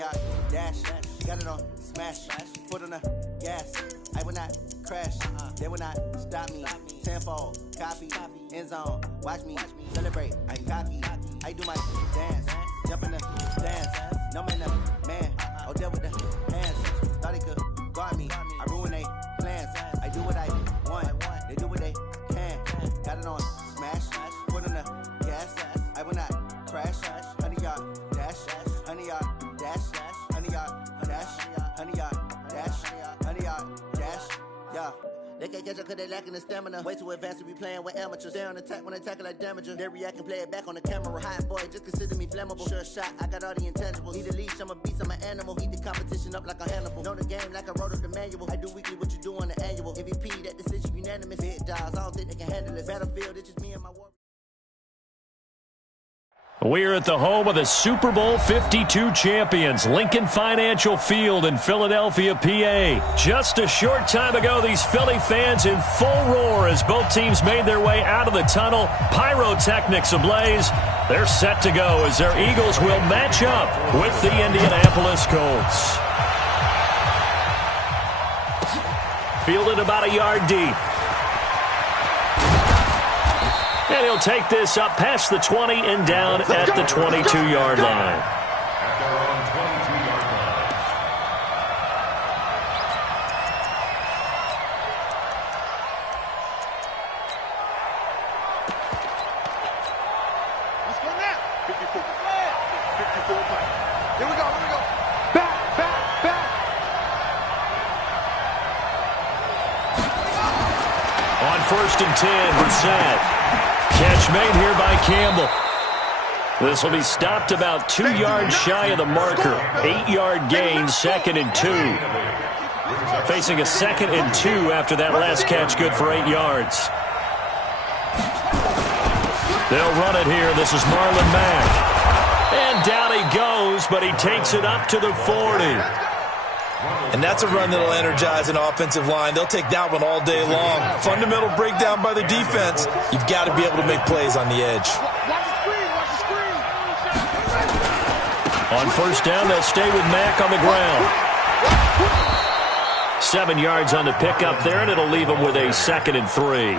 100-yard dash. Got it on smash. Foot on the gas. I will not crash. They will not stop me. Tenfold, copy, end zone. Watch me celebrate. I cocky. I do my dance. Jump in the stands. No man, man. Oh, there with the hands. Thought they could guard me. I ruin they plans. I do what I want. They do what they can. Got it on smash. Foot on the gas. I will not crash. 100-yard dash. 100-yard dash. 100-yard dash. 100-yard dash. 100-yard dash. Yeah. They can't catch up cause they lacking the stamina. Way too advanced to be playing with amateurs. They on attack when they tackle like damager. They react and play it back on the camera. Hot boy, just consider me flammable. Sure shot, I got all the intangibles. Need a leash, I'm a beast, I'm an animal. Eat the competition up like a Hannibal. Know the game like I wrote up the manual. I do weekly what you do on the annual. MVP, that decision unanimous. Big dogs, I don't think they can handle it. Battlefield, it's just me and my war. We're at the home of the Super Bowl 52 champions, Lincoln Financial Field in Philadelphia, PA. Just a short time ago, these Philly fans in full roar as both teams made their way out of the tunnel. Pyrotechnics ablaze. They're set to go as their Eagles will match up with the Indianapolis Colts. Fielded about a yard deep. And he'll take this up past the 20 and down at the 22-yard line. Let's go now. 54. 54. Here we go. Back. On 1st and 10, Brissett. Catch made here by Campbell. This will be stopped about 2 yards shy of the marker. 8-yard gain, 2nd and 2. Facing a 2nd and 2 after that last catch, good for 8 yards. They'll run it here. This is Marlon Mack. And down he goes, but he takes it up to the 40. And that's a run that'll energize an offensive line. They'll take that one all day long. Fundamental breakdown by the defense. You've got to be able to make plays on the edge. On 1st down, they'll stay with Mack on the ground. 7 yards on the pickup there, and it'll leave them with a 2nd and 3.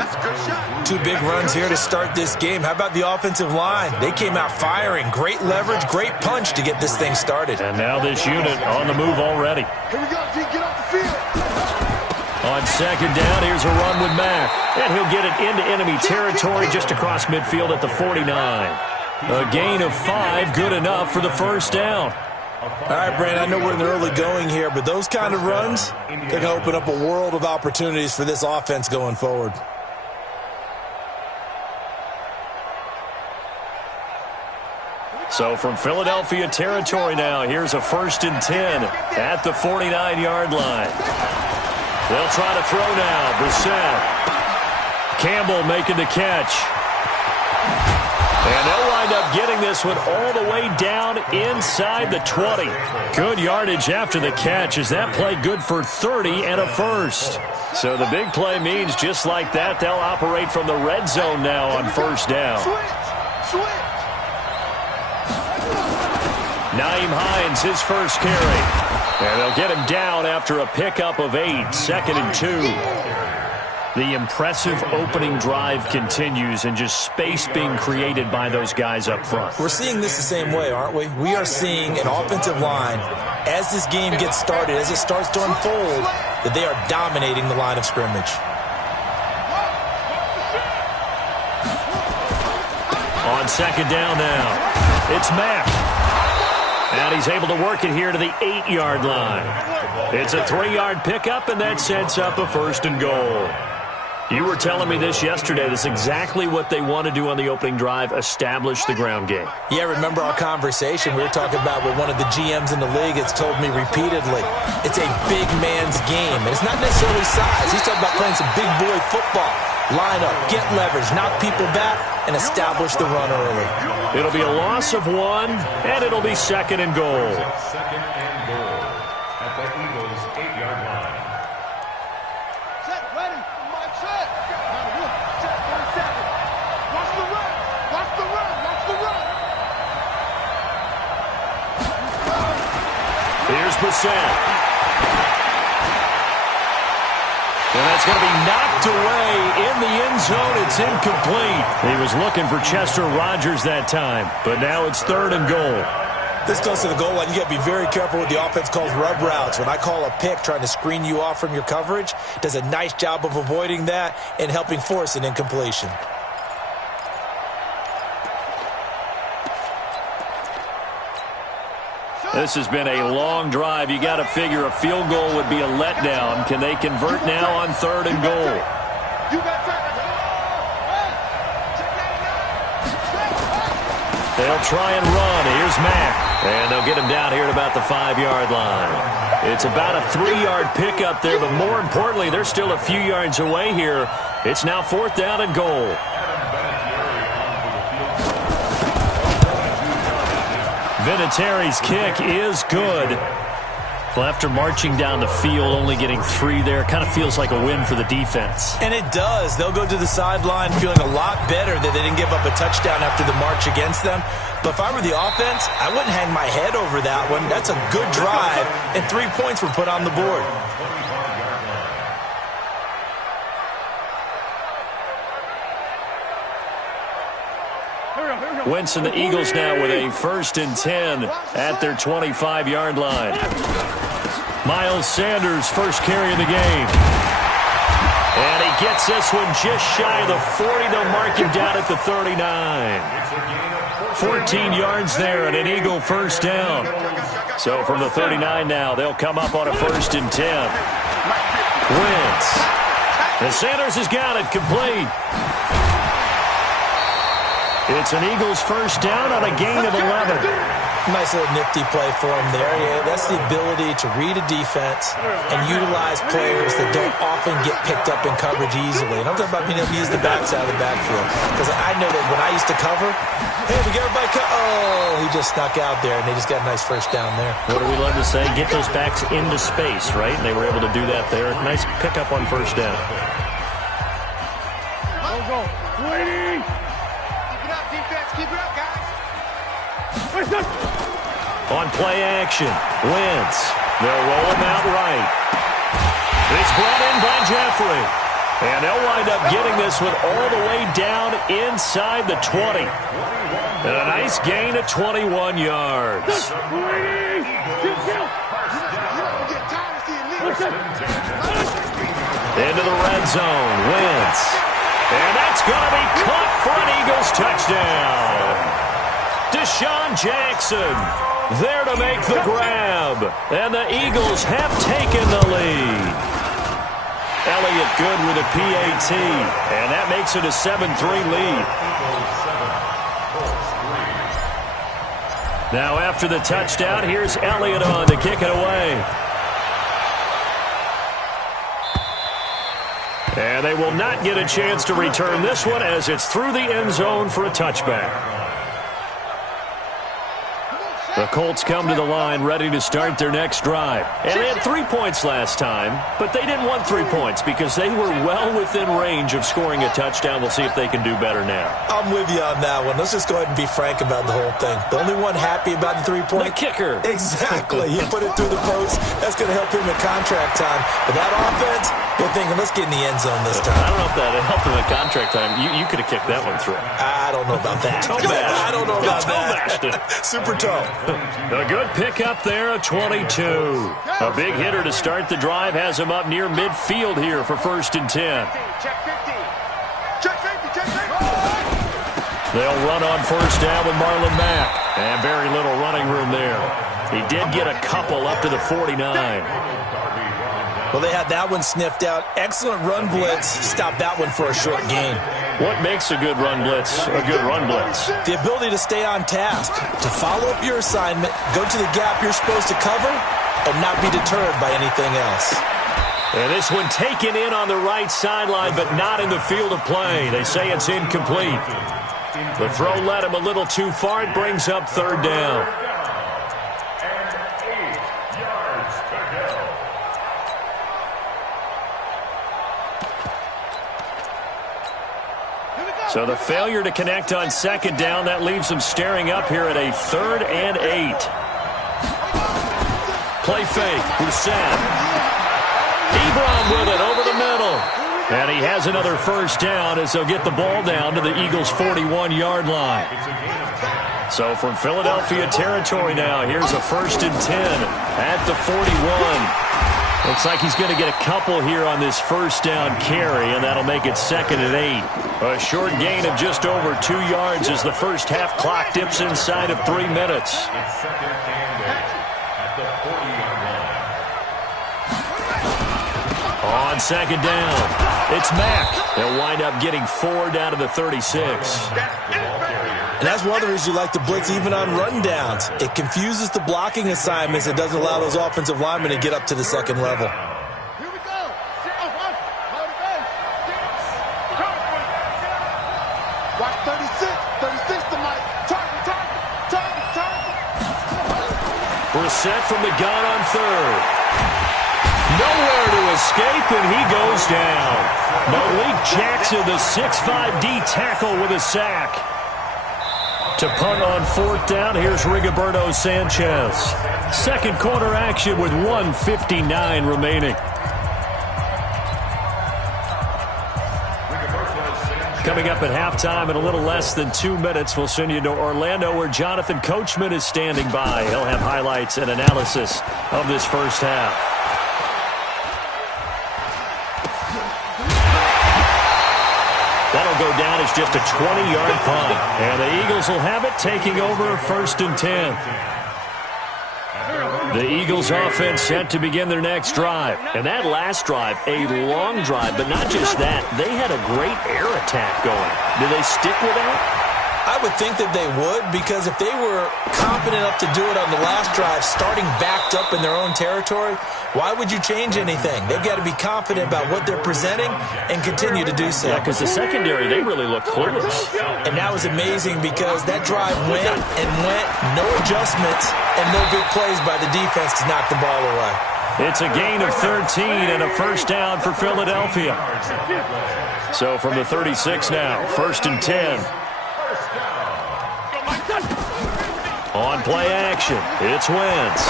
2 big runs here to start this game. How about the offensive line? They came out firing. Great leverage, great punch to get this thing started. And now this unit on the move already. Here we go, D. Get off the field. On 2nd down, here's a run with Mack. And he'll get it into enemy territory just across midfield at the 49. A gain of 5, good enough for the 1st down. All right, Brandon, I know we're in the early going here, but those kind of runs, they're going to open up a world of opportunities for this offense going forward. So from Philadelphia territory now, here's a 1st and 10 at the 49-yard line. They'll try to throw now. Brissett. Campbell making the catch. And they'll wind up getting this one all the way down inside the 20. Good yardage after the catch as that play good for 30 and a 1st. So the big play means just like that, they'll operate from the red zone now on 1st down. Switch. Nyheim Hines, his first carry. And they'll get him down after a pickup of 8, 2nd and 2. The impressive opening drive continues and just space being created by those guys up front. We're seeing this the same way, aren't we? We are seeing an offensive line, as this game gets started, as it starts to unfold, that they are dominating the line of scrimmage. On 2nd down now, it's Mack. And he's able to work it here to the 8-yard line. It's a 3-yard pickup, and that sets up a 1st and goal. You were telling me this yesterday. That's exactly what they want to do on the opening drive, establish the ground game. Yeah, remember our conversation? We were talking about what one of the GMs in the league has told me repeatedly. It's a big man's game, and it's not necessarily size. He's talking about playing some big boy football. Line up, get leverage, knock people back, and establish the run early. It'll be a loss of 1, and it'll be 2nd and goal. 2nd and goal at the Eagles' 8-yard line. Set, ready. Mike, set. Set, 37. Watch the run. Watch the run. Watch the run. And that's going to be knocked away in the end zone. It's incomplete. He was looking for Chester Rogers that time, but now it's 3rd and goal. This close to the goal line, you got to be very careful with the offense calls rub routes. When I call a pick trying to screen you off from your coverage, does a nice job of avoiding that and helping force an incompletion. This has been a long drive. You got to figure a field goal would be a letdown. Can they convert now on 3rd and goal? They'll try and run. Here's Mack. And they'll get him down here at about the 5-yard line. It's about a 3-yard pickup there, but more importantly, they're still a few yards away here. It's now 4th down and goal. Vinatieri's kick is good. Well, after marching down the field, only getting 3 there, kind of feels like a win for the defense. And it does. They'll go to the sideline feeling a lot better that they didn't give up a touchdown after the march against them. But if I were the offense, I wouldn't hang my head over that one. That's a good drive, and 3 points were put on the board. Wentz and the Eagles now with a 1st and 10 at their 25-yard line. Miles Sanders, first carry of the game. And he gets this one just shy of the 40. They'll mark him down at the 39. 14 yards there and an Eagle first down. So from the 39 now, they'll come up on a 1st and 10. Wentz. And Sanders has got it complete. It's an Eagles first down on a gain of 11. Nice little nifty play for him there. Yeah, that's the ability to read a defense and utilize players that don't often get picked up in coverage easily. And I'm talking about being able to use the backside of the backfield. Because I know that when I used to cover, hey, we get everybody he just snuck out there, and they just got a nice first down there. What do we love to say? Get those backs into space, right? And they were able to do that there. Nice pickup on first down. Keep it up, guys. On play action, Wentz. They'll roll him out right. It's brought in by Jeffrey. And they'll wind up getting this one all the way down inside the 20. And a nice gain of 21 yards. Into the red zone, Wentz. And that's going to be caught for an Eagles touchdown. Deshaun Jackson there to make the grab. And the Eagles have taken the lead. Elliott good with a PAT. And that makes it a 7-3 lead. Now after the touchdown, here's Elliott on to kick it away. And they will not get a chance to return this one as it's through the end zone for a touchback. The Colts come to the line ready to start their next drive. And they had 3 points last time, but they didn't want 3 points because they were well within range of scoring a touchdown. We'll see if they can do better now. I'm with you on that one. Let's just go ahead and be frank about the whole thing. The only one happy about the 3-point? The kicker. Exactly. He put it through the post. That's going to help him in contract time. But that offense, they're thinking, let's get in the end zone this time. I don't know if that helped him in contract time. You could have kicked that one through. I don't know about that. I don't know about that. Super tough. A good pickup there of 22. A big hitter to start the drive has him up near midfield here for 1st and 10. They'll run on first down with Marlon Mack. And very little running room there. He did get a couple up to the 49. Well, they had that one sniffed out. Excellent run blitz. Stopped that one for a short gain. What makes a good run blitz a good run blitz? The ability to stay on task, to follow up your assignment, go to the gap you're supposed to cover, and not be deterred by anything else. And this one taken in on the right sideline, but not in the field of play. They say it's incomplete. The throw led him a little too far. It brings up 3rd down. So the failure to connect on 2nd down, that leaves them staring up here at a 3rd and 8. Play fake. Brissett. Ebron with it over the middle. And he has another first down as they'll get the ball down to the Eagles' 41-yard line. So from Philadelphia territory now, here's a 1st and 10 at the 41. Looks like he's going to get a couple here on this first down carry, and that'll make it 2nd and 8. A short gain of just over 2 yards as the first half clock dips inside of 3 minutes. It's second and 8 at the 40-yard line. On 2nd down, it's Mack. They'll wind up getting 4 down to the 36. And that's one of the reasons you like to blitz even on rundowns. It confuses the blocking assignments. It doesn't allow those offensive linemen to get up to the second level. Here we go. Watch 36. 36 to Mike. Target. Brissett from the gun on 3rd. Nowhere to escape, and he goes down. Malik Jackson, the 6'5" D tackle with a sack. To punt on 4th down, here's Rigoberto Sanchez. Second quarter action with 1:59 remaining. Coming up at halftime in a little less than 2 minutes, we'll send you to Orlando where Jonathan Coachman is standing by. He'll have highlights and analysis of this first half. That'll go down as just a 20-yard punt. And the Eagles will have it, taking over 1st and 10. The Eagles offense set to begin their next drive. And that last drive, a long drive, but not just that. They had a great air attack going. Do they stick with that? I would think that they would, because if they were confident enough to do it on the last drive, starting backed up in their own territory, why would you change anything? They've got to be confident about what they're presenting and continue to do so. Yeah, because the secondary, they really looked clueless. And that was amazing because that drive went and went, no adjustments, and no big plays by the defense to knock the ball away. It's a gain of 13 and a first down for Philadelphia. So from the 36 now, 1st and 10. On play action, it's Wentz.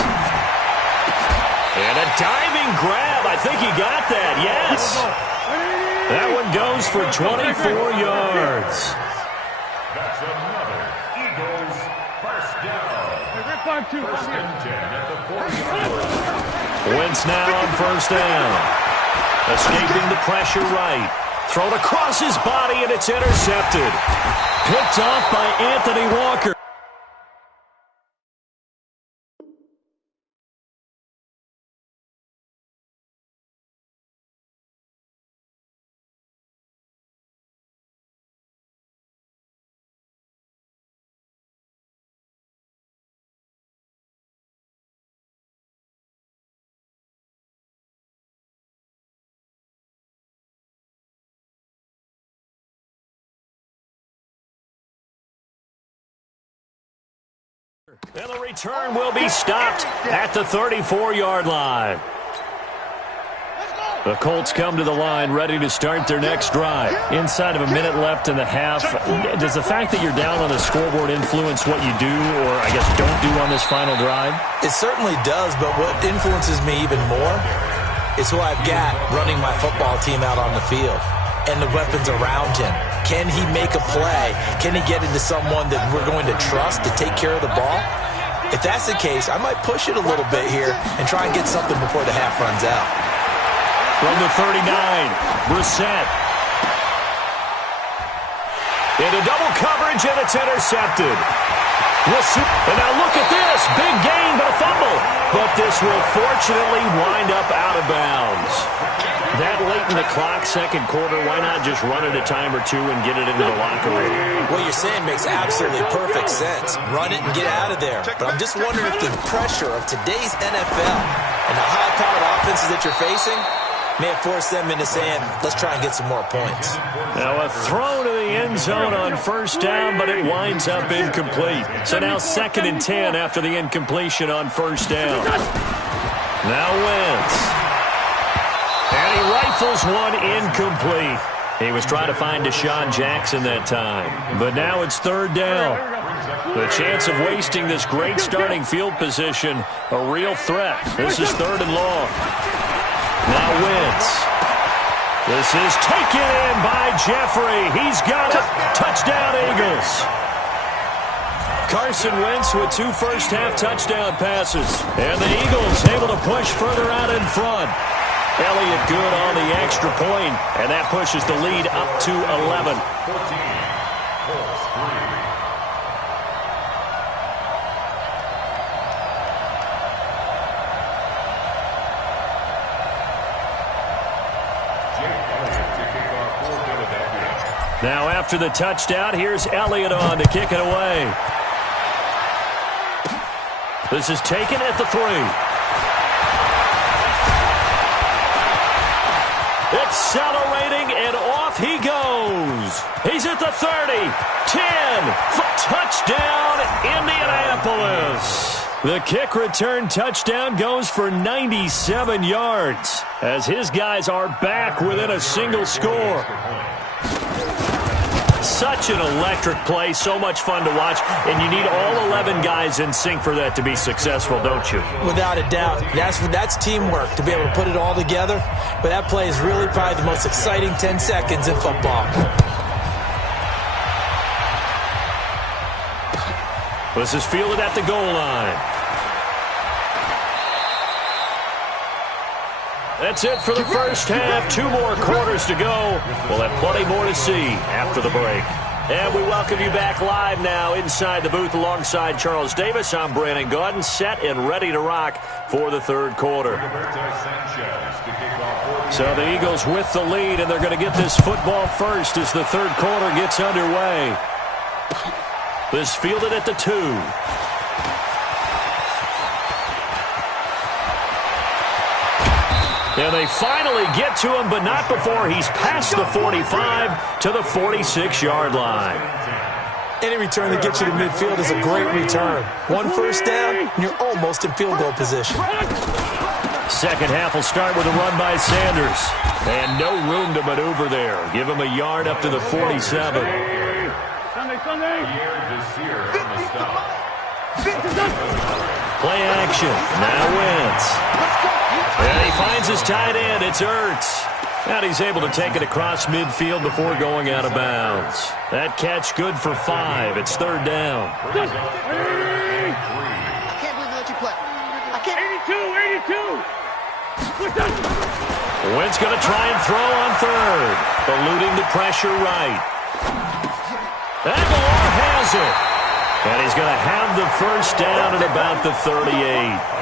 And a diving grab. I think he got that, yes. That one goes for 24 yards. That's another Eagles first down. 1st and 10 at the 40-yard line. Wentz now on 1st down. Escaping the pressure right. Thrown across his body, and it's intercepted. Picked off by Anthony Walker. And the return will be stopped at the 34-yard line. The Colts come to the line ready to start their next drive. Inside of a minute left in the half, does the fact that you're down on the scoreboard influence what you do, or I guess don't do on this final drive? It certainly does, but what influences me even more is who I've got running my football team out on the field and the weapons around him. Can he make a play? Can he get into someone that we're going to trust to take care of the ball? If that's the case, I might push it a little bit here and try and get something before the half runs out. From the 39, Brissett. Into double coverage, and it's intercepted. And now look at this. Big gain, but a fumble. But this will fortunately wind up out of bounds. That late in the clock, second quarter, why not just run it a time or two and get it into the locker room? What you're saying makes absolutely perfect sense. Run it and get out of there. But I'm just wondering if the pressure of today's NFL and the high-powered offenses that you're facing may have forced them into saying, let's try and get some more points. Now a throw to the end zone on first down, but it winds up incomplete. So now 2nd and 10 after the incompletion on first down. Now Wentz. And he rifles one incomplete. He was trying to find Deshaun Jackson that time. But now it's third down. The chance of wasting this great starting field position, a real threat. This is third and long. Now Wentz. This is taken in by Jeffrey. He's got it. Touchdown, Eagles. Carson Wentz with 2 first-half touchdown passes. And the Eagles able to push further out in front. Elliott good on the extra point, and that pushes the lead up to 11. 14. Colts 3. Now after the touchdown, here's Elliott on to kick it away. This is taken at the 3. Accelerating, and off he goes. He's at the 30, 10, touchdown, Indianapolis. The kick return touchdown goes for 97 yards as his guys are back within a single score. Such an electric play, so much fun to watch, and you need all 11 guys in sync for that to be successful, don't you? Without a doubt. That's teamwork, to be able to put it all together. But that play is really probably the most exciting 10 seconds in football. This is fielded at the goal line. That's it for the first half. 2 more quarters to go. We'll have plenty more to see after the break. And we welcome you back live now inside the booth alongside Charles Davis. I'm Brandon Gaudin, set and ready to rock for the third quarter. So the Eagles with the lead, and they're going to get this football first as the third quarter gets underway. This fielded at the 2. And they finally get to him, but not before he's past the 45 to the 46-yard line. Any return that gets you to midfield is a great return. 1 first down, and you're almost in field goal position. Second half will start with a run by Sanders. And no room to maneuver there. Give him a yard up to the 47. Play action. Now Wentz. And he finds his tight end. It's Ertz. And he's able to take it across midfield before going out of bounds. That catch good for 5. It's third down. I can't believe they let you play. I can't. 82. Wentz going to try and throw on third. Eluding the pressure right. Aguilar has it. And he's going to have the first down at about the 38.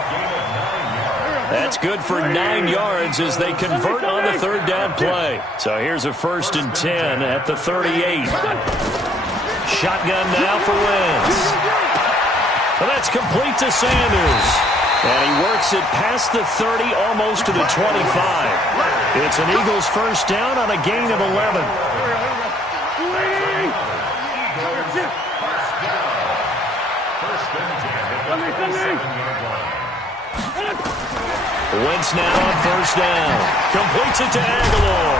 That's good for 9 yards as they convert on the third down play. So here's a 1st and 10 at the 38. Shotgun now for Wentz. Well, that's complete to Sanders. And he works it past the 30, almost to the 25. It's an Eagles first down on a gain of 11. Wentz now on first down. Completes it to Aguilar.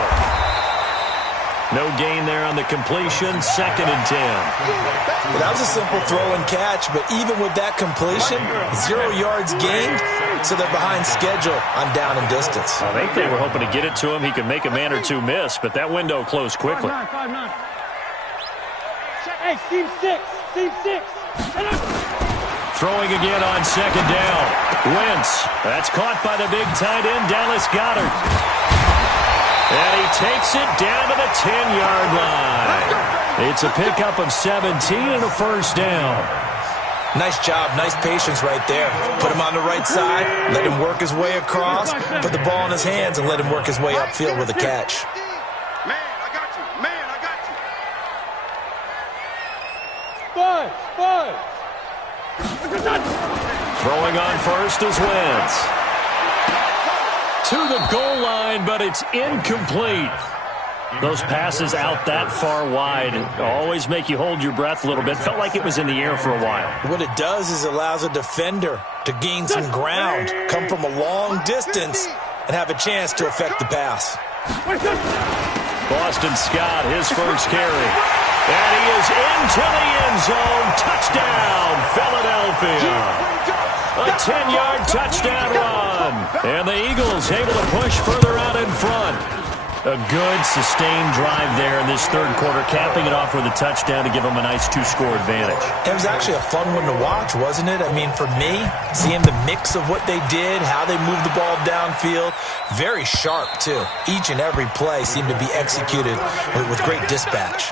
No gain there on the completion. 2nd and 10. Well, that was a simple throw and catch, but even with that completion, 0 yards gained, so they're behind schedule on down and distance. I think they were hoping to get it to him. He could make a man or 2 miss, but that window closed quickly. 5-9. Hey, Steve 6. Throwing again on second down. Wentz. That's caught by the big tight end, Dallas Goedert. And he takes it down to the 10-yard line. It's a pickup of 17 and a first down. Nice job, nice patience right there. Put him on the right side, let him work his way across, put the ball in his hands, and let him work his way upfield with a catch. Man, I got you. Five. Throwing on first is Wentz. To the goal line, but it's incomplete. Those passes out that far wide always make you hold your breath a little bit. Felt like it was in the air for a while. What it does is allows a defender to gain some ground, come from a long distance, and have a chance to affect the pass. Boston Scott, his first carry. And he is into the end zone. Touchdown, Philadelphia. A 10-yard touchdown run. And the Eagles able to push further out in front. A good, sustained drive there in this third quarter, capping it off with a touchdown to give them a nice 2-score advantage. It was actually a fun one to watch, wasn't it? I mean, for me, seeing the mix of what they did, how they moved the ball downfield, very sharp, too. Each and every play seemed to be executed with great dispatch.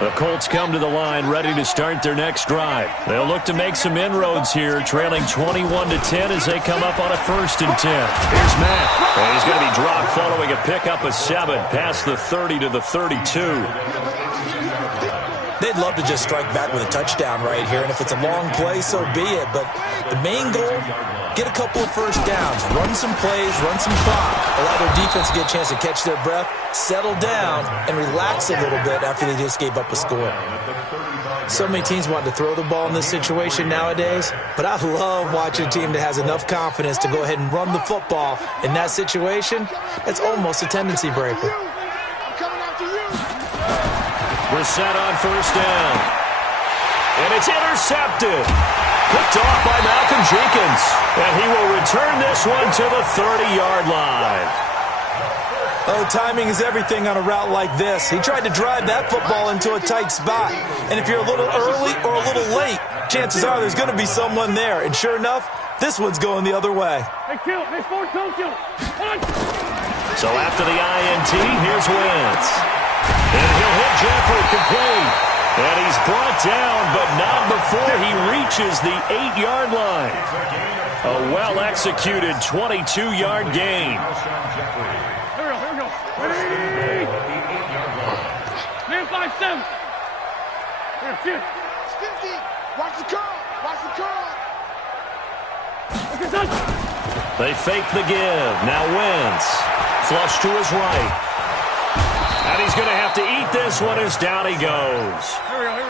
The Colts come to the line, ready to start their next drive. They'll look to make some inroads here, trailing 21-10 as they come up on a 1st and 10. Here's Mack. And he's going to be dropped following a pickup of 7 past the 30 to the 32. They'd love to just strike back with a touchdown right here, and if it's a long play, so be it. But the main goal, get a couple of first downs, run some plays, run some clock, allow their defense to get a chance to catch their breath, settle down, and relax a little bit after they just gave up a score. So many teams want to throw the ball in this situation nowadays, but I love watching a team that has enough confidence to go ahead and run the football in that situation. That's almost a tendency breaker. Brissett on 1st down. And it's intercepted. Picked off by Malcolm Jenkins. And he will return this one to the 30-yard line. Oh, timing is everything on a route like this. He tried to drive that football into a tight spot. And if you're a little early or a little late, chances are there's going to be someone there. And sure enough, this one's going the other way. Hey, kill. Hey, Ford, kill. So after the INT, here's Wentz. And he'll hit Jeffrey complete. And he's brought down, but not before he reaches the 8-yard line. A well-executed 22-yard gain. Here we go. Ready? Man 5-7. Here, shoot. Stinky. Watch the curl. Watch the curl. Okay, touch. They fake the give. Now Wentz. Flush to his right. And he's going to have to eat this one as down he goes.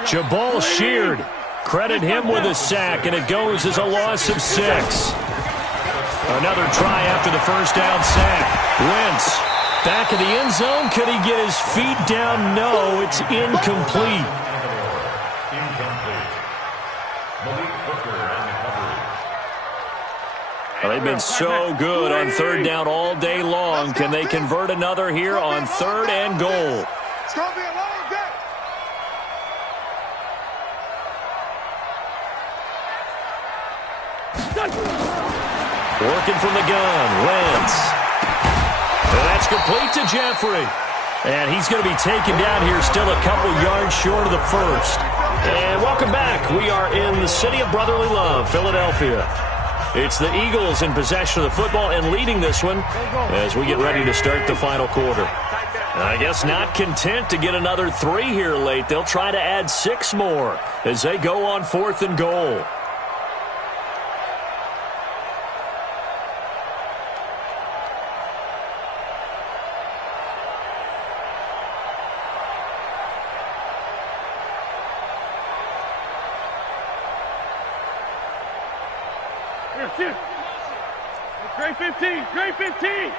Jabal Sheard. Credit him with a sack, and it goes as a loss of 6. Another try after the first down sack. Wentz back in the end zone. Could he get his feet down? No, it's incomplete. Well, they've been so good on 3rd down all day long. Can they convert another here on 3rd and goal? It's going to be a long day. Working from the gun, Wentz. And that's complete to Jeffrey. And he's going to be taken down here still a couple yards short of the 1st. And welcome back. We are in the city of brotherly love, Philadelphia. It's the Eagles in possession of the football and leading this one as we get ready to start the final quarter. And I guess not content to get another 3 here late. They'll try to add 6 more as they go on 4th and goal. Here, shoot. Great 15. Great 15.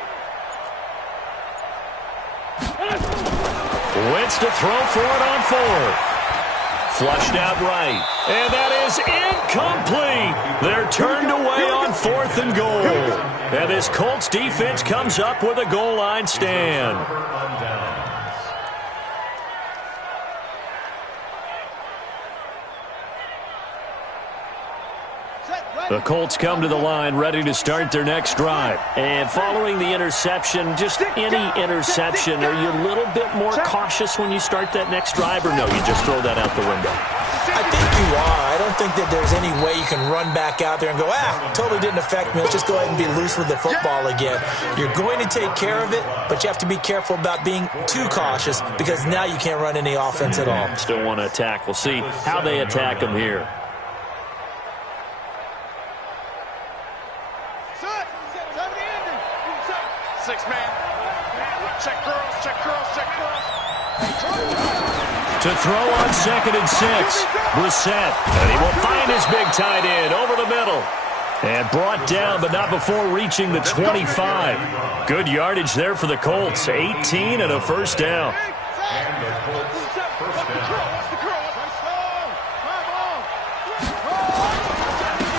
Wentz to throw for it on 4th. Flushed out right. And that is incomplete. They're turned away on 4th and goal. And this Colts defense comes up with a goal line stand. The Colts come to the line ready to start their next drive. And following the interception, just any interception, are you a little bit more cautious when you start that next drive, or no, you just throw that out the window? I think you are. I don't think that there's any way you can run back out there and go, totally didn't affect me. Let's just go ahead and be loose with the football again. You're going to take care of it, but you have to be careful about being too cautious because now you can't run any offense at all. Still want to attack. We'll see how they attack them here. To throw on 2nd and 6. Brissett. And he will find his big tight end over the middle. And brought down, but not before reaching the 25. Good yardage there for the Colts. 18 and a first down. And the Colts first down.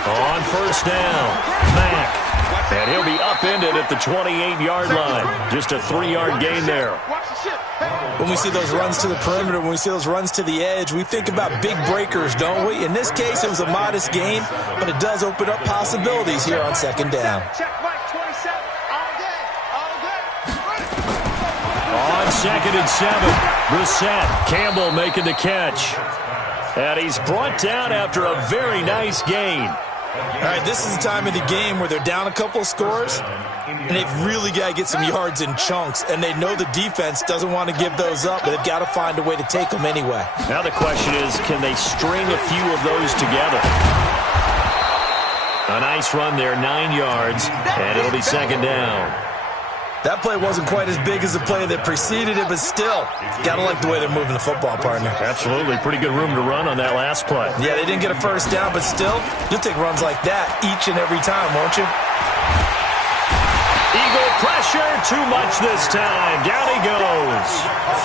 On first down, Mack. And he'll be upended at the 28-yard line. Just a 3-yard gain there. When we see those runs to the perimeter, when we see those runs to the edge, we think about big breakers, don't we? In this case, it was a modest gain, but it does open up possibilities here on second down. On 2nd and 7, Brissett. Campbell making the catch. And he's brought down after a very nice gain. All right, this is the time of the game where they're down a couple of scores, and they've really got to get some yards in chunks, and they know the defense doesn't want to give those up, but they've got to find a way to take them anyway. Now the question is, can they string a few of those together? A nice run there, 9 yards, and it'll be second down. That play wasn't quite as big as the play that preceded it, but still, got to like the way they're moving the football, partner. Absolutely. Pretty good room to run on that last play. Yeah, they didn't get a first down, but still, you'll take runs like that each and every time, won't you? Eagle pressure, too much this time. Down he goes.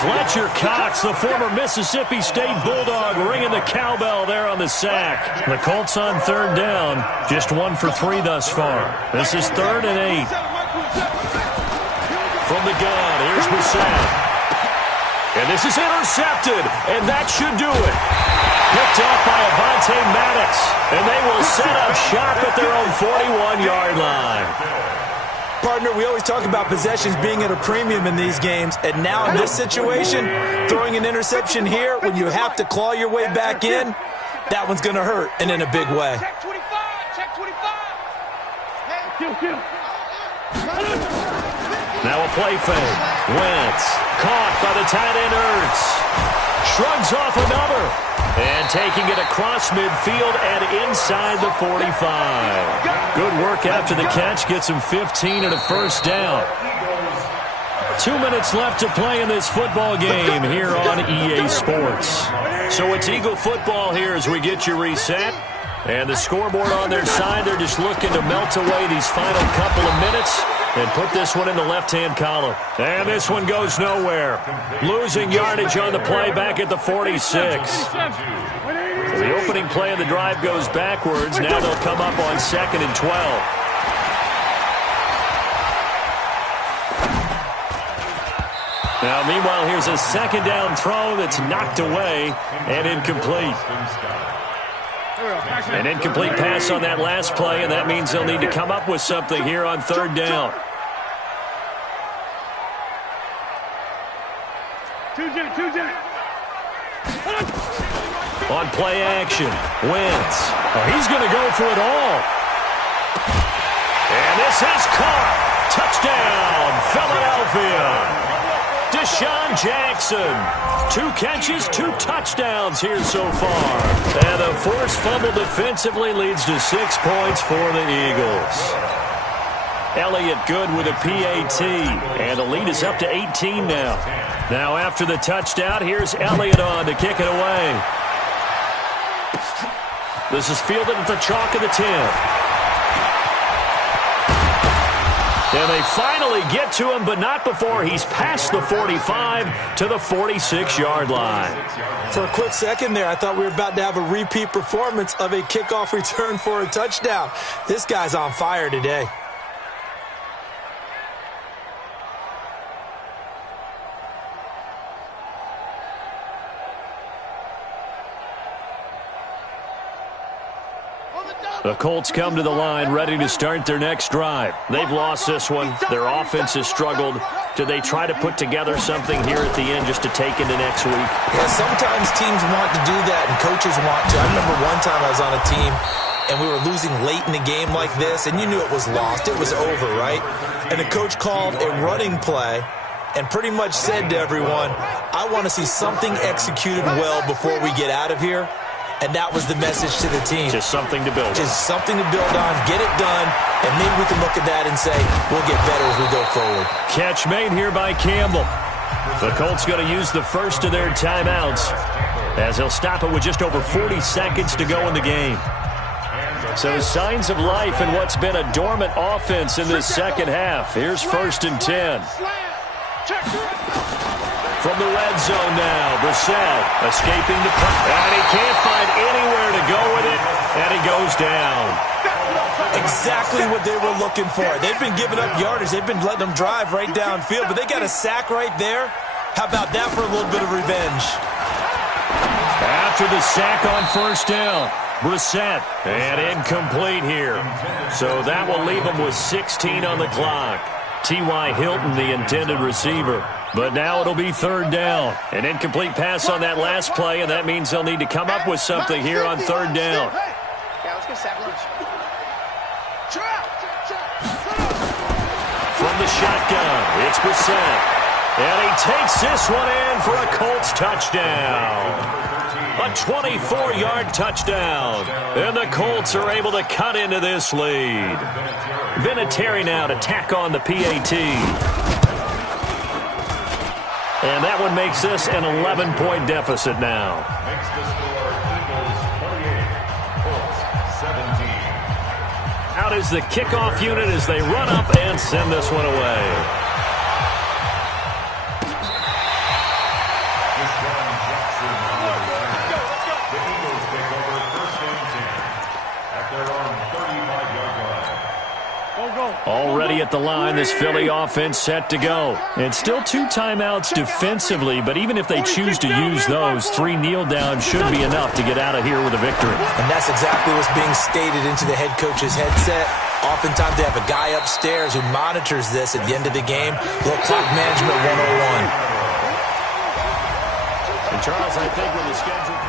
Fletcher Cox, the former Mississippi State Bulldog, ringing the cowbell there on the sack. The Colts on third down, just 1 for 3 thus far. This is 3rd and 8. From the gun, here's Brissett. And this is intercepted, and that should do it. Picked off by Avonte Maddox, and they will set up shop at their own 41-yard line. Partner, we always talk about possessions being at a premium in these games, and now in this situation, throwing an interception here when you have to claw your way back in, that one's going to hurt, and in a big way. Check 25, check 25. Kill. Now a play fake. Wentz caught by the tight end Ertz. Shrugs off another. And taking it across midfield and inside the 45. Good work after the catch. Gets him 15 and a first down. 2 minutes left to play in this football game here on EA Sports. So it's Eagle football here as we get you reset. And the scoreboard on their side, they're just looking to melt away these final couple of minutes and put this one in the left-hand column. And this one goes nowhere. Losing yardage on the play back at the 46. So the opening play of the drive goes backwards. Now they'll come up on 2nd and 12. Now, meanwhile, here's a second down throw that's knocked away and incomplete. An incomplete pass on that last play, and that means they'll need to come up with something here on third down. On play action, Wentz. Oh, he's going to go for it all. And this is caught. Touchdown, Philadelphia. Deshaun Jackson. 2 catches, 2 touchdowns here so far. And a forced fumble defensively leads to 6 points for the Eagles. Elliott good with a PAT. And the lead is up to 18 now. Now after the touchdown, here's Elliott on to kick it away. This is fielded at the chalk of the 10. And they finally get to him, but not before he's past the 45 to the 46-yard line. For a quick second there, I thought we were about to have a repeat performance of a kickoff return for a touchdown. This guy's on fire today. The Colts come to the line ready to start their next drive. They've lost this one. Their offense has struggled. Do they try to put together something here at the end just to take into next week? Yeah, sometimes teams want to do that and coaches want to. I remember one time I was on a team and we were losing late in the game like this, and you knew it was lost. It was over, right? And the coach called a running play and pretty much said to everyone, I want to see something executed well before we get out of here. And that was the message to the team. Just something to build on. Just something to build on, get it done, and maybe we can look at that and say, we'll get better as we go forward. Catch made here by Campbell. The Colts going to use the first of their timeouts as he'll stop it with just over 40 seconds to go in the game. So signs of life in what's been a dormant offense in this second half. Here's 1st and 10. From the red zone now, Brissett escaping the punt. And he can't find anywhere to go with it, and he goes down. Exactly what they were looking for. They've been giving up yardage. They've been letting them drive right downfield, but they got a sack right there. How about that for a little bit of revenge? After the sack on 1st down, Brissett, and incomplete here. So that will leave him with 16 on the clock. T.Y. Hilton, the intended receiver. But now it'll be 3rd down. An incomplete pass on that last play, and that means they'll need to come up with something here on 3rd down. Yeah, let's get sack lunch. From the shotgun, it's Brissett. And he takes this one in for a Colts touchdown. A 24-yard touchdown. And the Colts are able to cut into this lead. Vinatieri now to tack on the PAT. And that one makes this an 11-point deficit now. Makes the score Eagles 48, Colts 17. Out is the kickoff unit as they run up and send this one away. The Eagles take over 1st and 10 at their own 35-yard line. Already at the line, this Philly offense set to go. And still 2 timeouts defensively, but even if they choose to use those, 3 kneel downs should be enough to get out of here with a victory. And that's exactly what's being stated into the head coach's headset. Oftentimes they have a guy upstairs who monitors this at the end of the game. Little clock management 101. And Charles, I think when the schedule...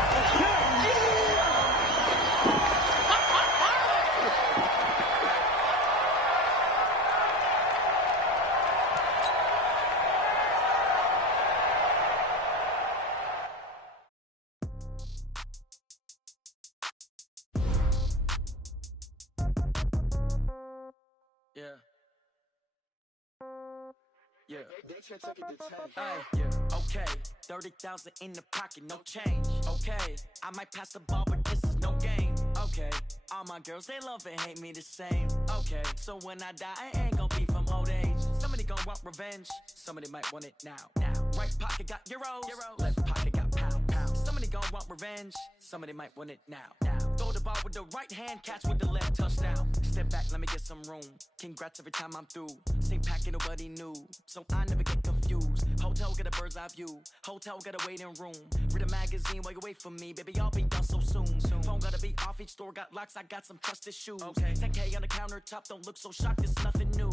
Okay, 30,000 in the pocket, no change. Okay, I might pass the ball, but this is no game. Okay, all my girls, they love and hate me the same. Okay, so when I die, I ain't gonna be from old age. Somebody gonna want revenge, somebody might want it now. Right pocket got euros, left pocket got pound. Somebody gonna want revenge, somebody might want it now. Throw the ball with the right hand, catch with the left, touchdown. Step back, let me get some room. Congrats every time I'm through. Same packet, nobody knew, so I never get confused. Hotel got a bird's eye view, hotel got a waiting room. Read a magazine while you wait for me, baby, I'll be done so soon. Phone gotta be off, each store got locks, I got some trusted shoes. 10K on the countertop, don't look so shocked, it's nothing new.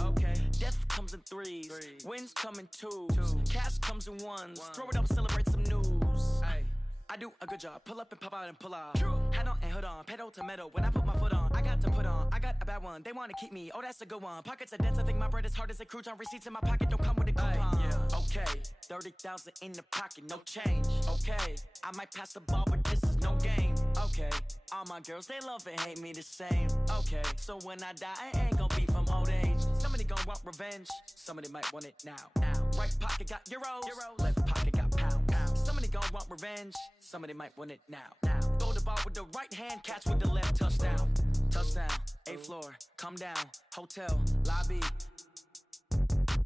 Death comes in threes, wins come in twos, cash comes in ones. Throw it up, celebrate some news. I do a good job, pull up and pop out and pull out. Head on and hood on, pedal to metal. When I put my foot on, I got to put on. I got a bad one, they wanna keep me, oh that's a good one. Pockets are dense, I think my bread is hard as a crouton. Receipts in my pocket don't come with a coupon. Okay, 30,000 in the pocket, no change. Okay, I might pass the ball, but this is no game. Okay, all my girls, they love and hate me the same. Okay, so when I die, I ain't gonna be from old age. Somebody gonna want revenge, somebody might want it now. Right pocket got euros, left pocket got pound. Somebody gonna want revenge, somebody might want it now. Throw the ball with the right hand, catch with the left, touchdown. Touchdown, 8th floor, come down, hotel, lobby.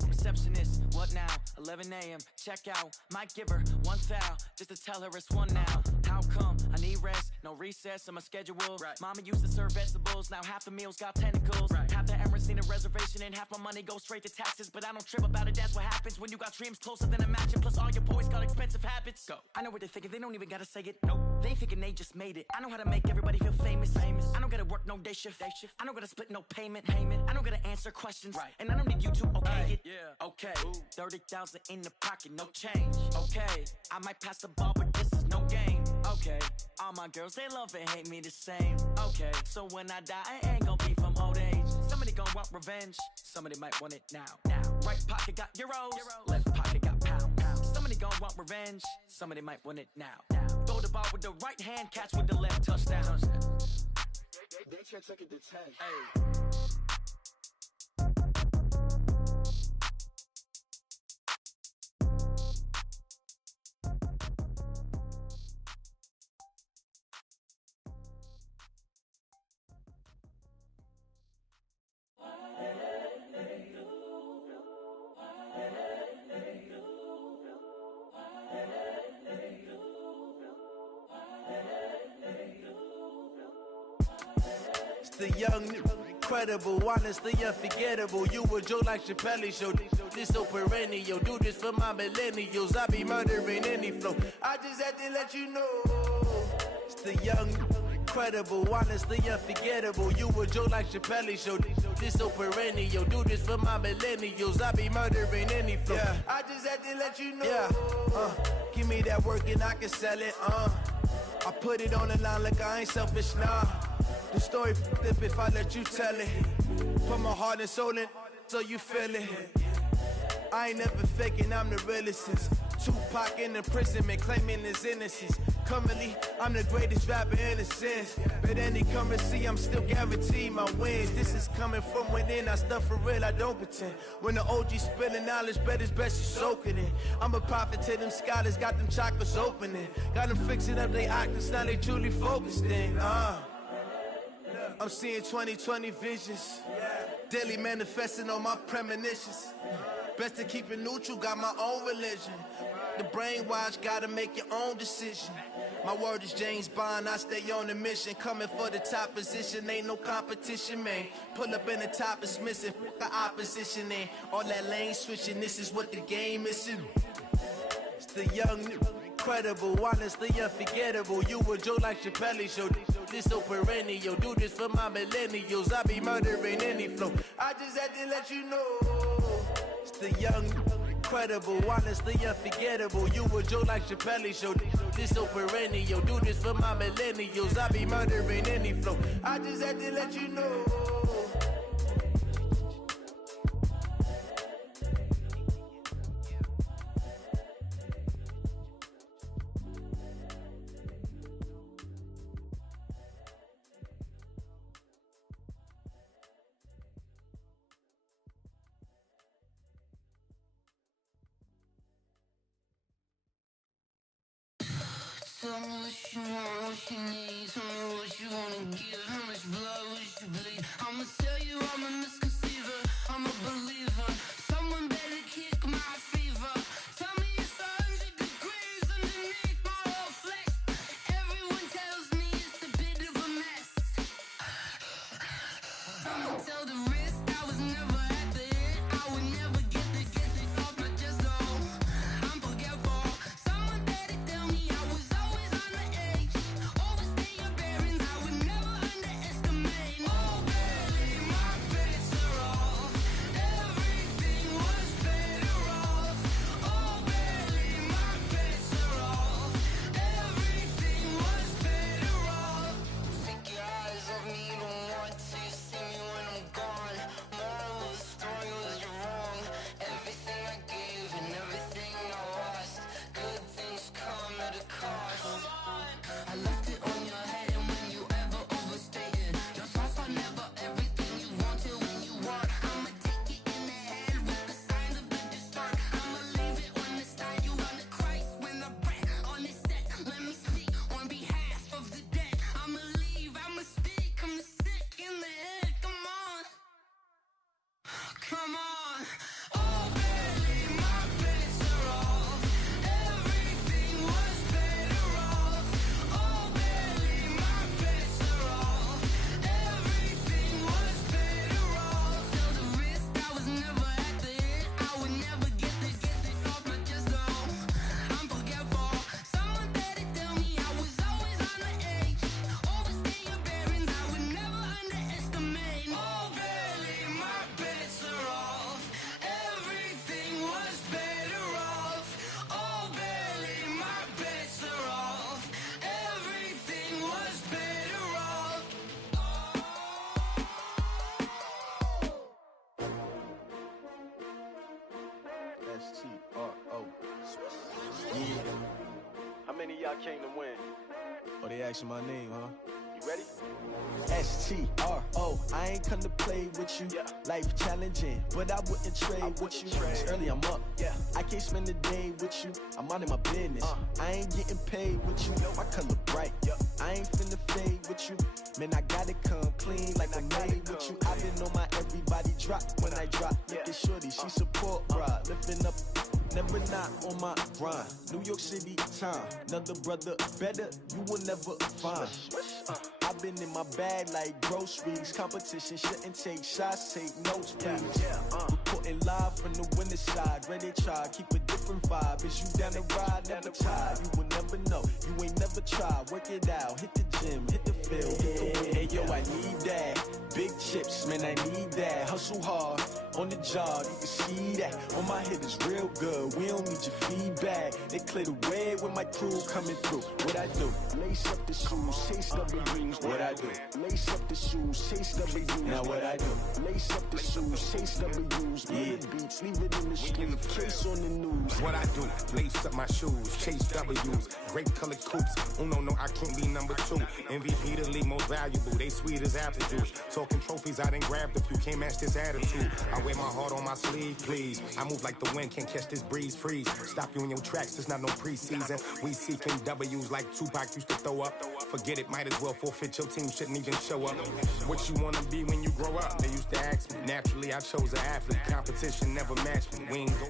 Receptionist, what now? 11 a.m., check out. Might give her one foul, just to tell her it's one now. How come? I need rest, no recess in my schedule. Mama used to serve vegetables, now half the meals got tentacles. Half the Emirates need a reservation and half my money goes straight to taxes. But I don't trip about it, that's what happens when you got dreams closer than a match. And plus all your boys got expensive habits. Go. I know what they're thinking, they don't even gotta say it. Nope. They ain't thinking they just made it. I know how to make everybody feel famous. I don't gotta work no day shift. I don't gotta split no payment. I don't gotta answer questions. And I don't need you to okay it. Okay, 30,000 in the pocket, no change. Okay, I might pass the ball, but this is no game. Okay, all my girls, they love and hate me the same. Okay, so when I die, I ain't gonna be from old age. Somebody gonna want revenge, somebody might want it now. Right pocket got euros, left pocket got pound. Somebody gonna want revenge, somebody might want it now. Throw the ball with the right hand, catch with the left, touchdown. They can't take it to 10. the young, incredible, honestly unforgettable. You a joke like Chappelle show. This so perennial. Do this for my millennials. I be murdering any flow. I just had to let you know. It's the young, incredible, honestly unforgettable. You a joke like Chappelle show. This so perennial. Do this for my millennials. I be murdering any flow. Yeah. I just had to let you know. Yeah. Give me that work and I can sell it. I put it on the line like I ain't selfish, nah. The story flip if I let you tell it. Put my heart and soul in so you feel it. I ain't never faking, I'm the realest since Tupac in imprisonment, claiming his innocence. Currently, I'm the greatest rapper in a sense. But any currency, I'm still guaranteed my wins. This is coming from within, I stuff for real, I don't pretend. When the OG spilling knowledge, bet it's best you soak it in. I'm a prophet to them scholars, got them chakras opening. Got them fixing up they octaves, now they truly focused in. I'm seeing 2020 visions. Daily manifesting on my premonitions. Best to keep it neutral, got my own religion. The brainwash, gotta make your own decision. My word is James Bond, I stay on the mission. Coming for the top position, ain't no competition, man. Pull up in the top, it's missing, the opposition ain't. All that lane switching, this is what the game is. It's the young, incredible, honestly unforgettable. You a joke like Chappelle show. This so perennial. Do this for my millennials. I be murdering any flow. I just had to let you know. It's the young, incredible, honestly unforgettable. You a joke like Chappelle show. This so perennial. Do this for my millennials. I be murdering any flow. I just had to let you know. Tell me what you want, what you need. Tell me what you wanna give. How much blood would you bleed? I'ma tell you I'm a misconceiver. I'm a believer. Someone better kick my fever. Tell me it's 100 degrees underneath my whole flesh. Everyone tells me it's a bit of a mess. I'ma tell the risk I was never at the end. I would never get the off my chest. Oh, I'm forgetful. Someone better tell me I was always on the edge. Overstay your bearings, I would never underestimate. Oh, barely my bets are off. Everything was better off. Oh, barely my bets are off. Everything was better off. Take your eyes off me, don't want to see me when I'm gone. Moral of the story was you're wrong. Everything I gave and everything I lost. Good things come at a cost. I left it on your head, and when you ever overstay it, your thoughts are never everything you want till when you want. I'ma take it in the head with the signs of the distort. I'ma leave it on the side. You run the Christ when the breath on this set. Let me speak on behalf of the dead. I'ma leave, I'ma speak. I'm the sick in the head. Come on, come on. Oh, barely my bets are off. Everything was better off. Oh, barely my bets are off. Everything was better off. Tell the risk I was never at the end. I would never get it off my chest. Oh, I'm forgetful. Someone better tell me I was always on the edge. Overstay your bearings, I would never underestimate. Oh, barely my bets are off. Everything was better off. Oh, barely my bets are off. Everything was better off. S-T-R-O. How many of y'all came to win? Oh, they asking my name, huh? You ready? S-T-R-O. I ain't come to play with you. Yeah. Life challenging, but I wouldn't trade with you. It's early, I'm up. Yeah. I can't spend the day with you. I'm minding my business. I ain't getting paid with you. My color bright. I ain't finna fade with you. Man, I gotta come clean like I'm made with you. I've been on my everybody drop when I drop. Look at shorty, she support, bruh. Lifting up never not on my grind. New York City time, another brother better, you will never find. I've been in my bag like groceries. Competition shouldn't take shots, take notes, please. Reporting live from the winter side. Ready to try, keep a different vibe. Is you down the ride, never tired. You will never know, you ain't never tried. Work it out, hit the gym, hit the field, hit the wind. Hey yo, I need that. Big chips, man, I need that. Hustle hard, on the job, you can see that. On my head is real good, we don't need your feedback. They clear the way with my crew coming through. What I do? Lace up the shoes, chase W's. What I do? Lace up the shoes, chase W's. Now what I do? Lace up the shoes, chase W's. Yeah. Beats, leave it in the street, case on the news. What I do? Lace up my shoes, chase W's. Great colored coops. Oh no, I can't be number 2. MVP the league most valuable. They sweet as apple juice. Talking trophies, I done grabbed a few. Can't match this attitude. I wear my heart on my sleeve, please. I move like the wind, can't catch this breeze, freeze. Stop you in your tracks, there's not no preseason. We seeking W's like Tupac used to throw up. Forget it, might as well forfeit. Your team shouldn't even show up. What you wanna be when you grow up? They used to ask me. Naturally, I chose an athlete. Competition never matched me. We ain't go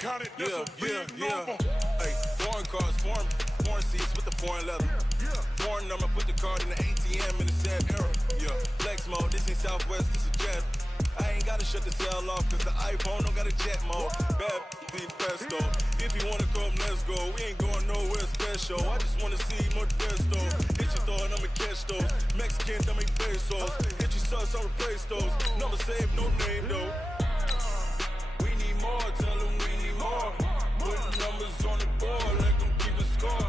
counted, that's a big number. Hey, foreign cars, foreign seats with the foreign leather. Foreign number, put the card in the ATM in the sad era. Yeah, flex mode, this ain't Southwest, this is jet. I ain't gotta shut the cell off, cause the iPhone don't got a jet mode. Bad be pesto. If you wanna come, let's go. We ain't going nowhere special. I just wanna see more desto. Hit your thought, I'ma catch those. Mexican, dummy pesos. Hit your sus, I'll replace those. Number saved, no name though. We need more, tell them we need more. Put numbers on the board, let them keep a score.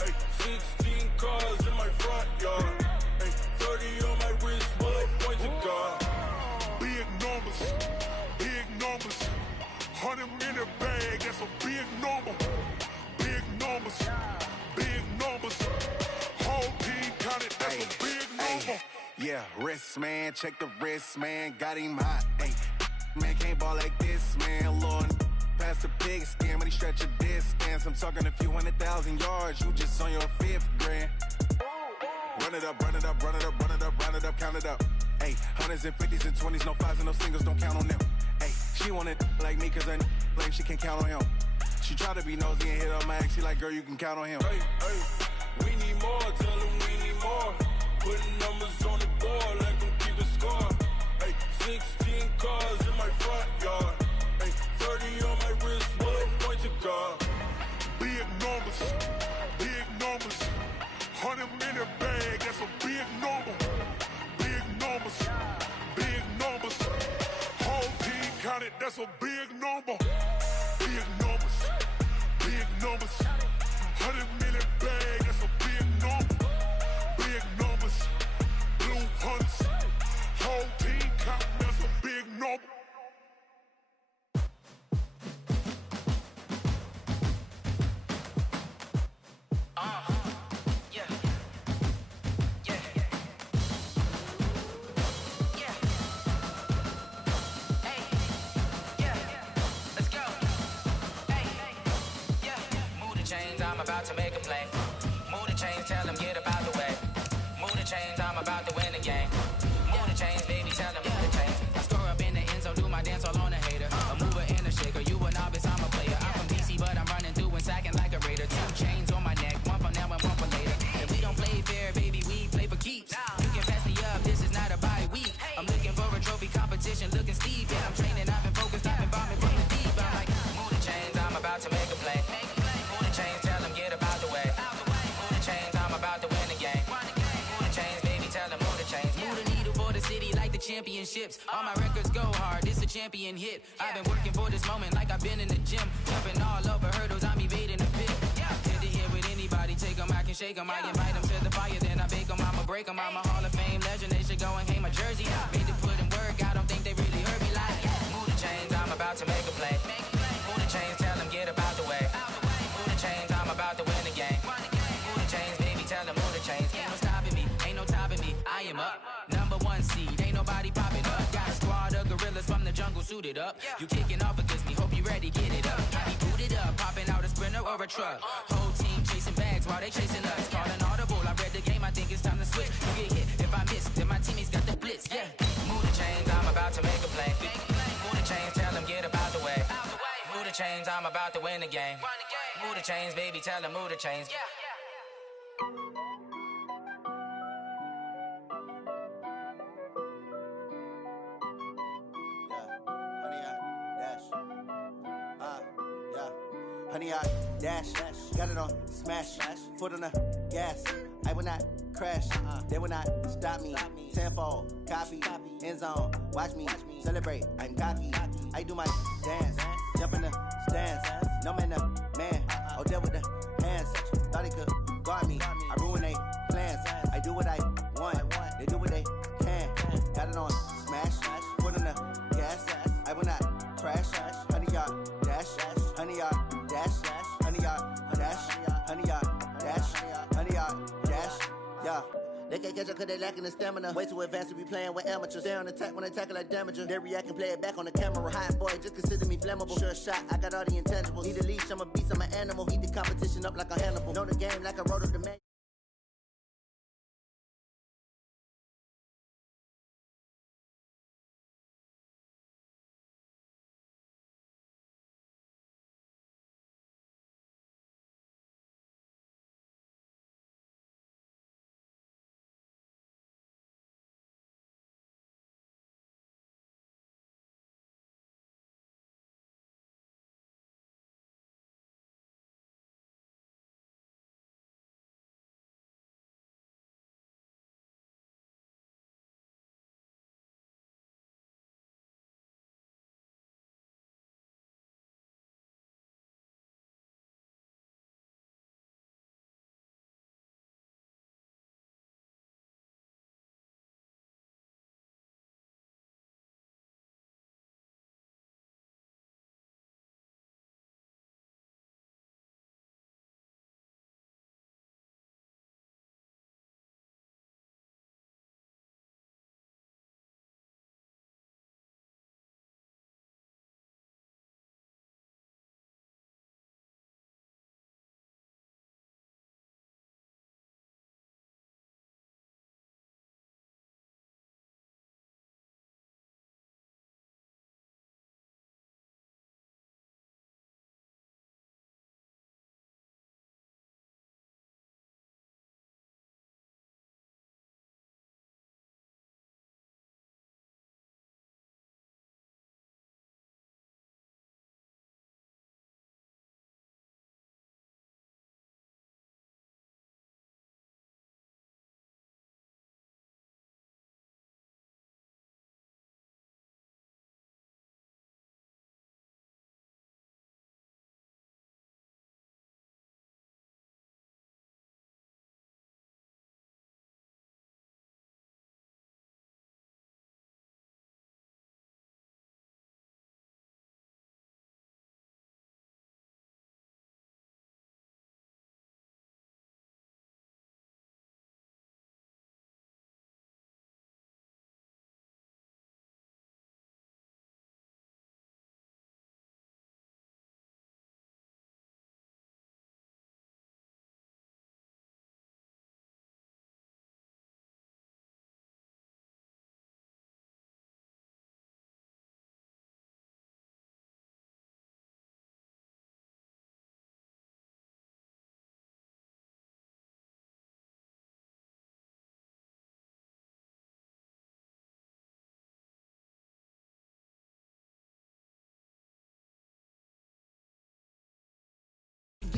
Hey, 16 cars in my front yard. Hey, 30 on my wrist, bullet points of God. Big numbers, big numbers. 100 in a bag, that's a big number. Big numbers, big numbers. Whole team counted, that's a big number. Yeah, wrist man, check the wrist man, got him hot. Ay, man can't ball like this, man. Lord, past the pig skin, when he stretch a distance. I'm talking a few 100,000 yards, you just on your 5th grand. Run it up, run it up, run it up, run it up, run it up, count it up. Ay, hundreds and 50s and 20s, no 5s and no singles, don't count on them. Ay, she want it like me, cause her lame, she can't count on him. She try to be nosy and hit up my ex, she like, girl, you can count on him. Hey, we need more, tell them we need more. Putting numbers on the board, let them keep a score. Hey, 16 cars in my front yard. Hey, 30 on my wrist, bullet points of God. Big numbers, big numbers. 100 in a bag, that's a big number. Big numbers, big numbers. Whole team counted, that's a big number. Big numbers, big numbers. 100 in a bag, that's a big number. Big numbers, blue hunts. Whole team counting, that's a big number. I'm about to make a play. Move the chains, tell them get up out the way. Move the chains, I'm about to win the game. Move the chains, baby, tell them move the chains. I score up in the end zone, do my dance all on a hater. A mover and a shaker, you a novice, I'm a player. I'm from DC, but I'm running through and sacking like a raider. 2 chains on my neck, one for now and one for later. And we don't play fair, baby, we play for keeps. You can pass me up, this is not a bye week. I'm looking for a trophy competition, looking steep. And I'm training, I've been focused, I've been bombing from the deep. I'm like, move the chains, I'm about to make a play. Move the chains, tell them get up out the way. Move the chains, I'm about to win the game. Move the chains, baby, tell them move the chains. Move the needle for the city like the championships. All my records go hard, this a champion hit. I've been working for this moment like I've been in the gym. Jumping all over hurdles, I'm evading the pit. Hit it here with anybody, take them, I can shake them. I invite them to the fire, then I bake them, I'ma break them. I'm a Hall of Fame legend, they should go and hang my jersey. Made to put in work, I don't think they really heard me like. Move the chains, I'm about to make a play. Move the chains, tell them get up out the way. Move the chains, I'm about to win the game. Move the chains, baby, tell them move the chains. Ain't no stopping me, ain't no topping me. I am up, #1 seed, ain't nobody popping up. Got a squad of gorillas from the jungle suited up. You kicking off against me, hope you ready, get it up. I be booted up, popping out a Sprinter or a truck. Whole team chasing bags while they chasing us. Calling audible, I read the game, I think it's time to switch. You get hit if I miss, then my teammates got the blitz, yeah. Move the chains, I'm about to make a play. Move the chains, tell them get up out the way. Move the chains, I'm about to win the game. Move the chains, baby, tell them move the chains. Honey, I dash, got it on smash, foot on the gas. I will not crash, they will not stop me. Tenfold, copy, end zone, watch me celebrate. I'm cocky, I do my dance, jump in the stands. No man, man, oh there with the hands. Thought he could guard me, I ruin they plans. I do what I want, they do what they can. Got it on smash, foot on the gas. I will not crash, honey, y'all dash, honey, y'all dash, honey, y'all dash, honey, y'all dash, honey, y'all dash, yeah. They can't catch up cause they lacking the stamina. Way too advanced to be playing with amateurs. Stay on attack when they tackle like damager. They react and play it back on the camera. Hot boy, just consider me flammable. Sure shot, I got all the intangibles. Need a leash, I'm a beast, I'm an animal. Eat the competition up like a Hannibal. Know the game like I wrote up the manual.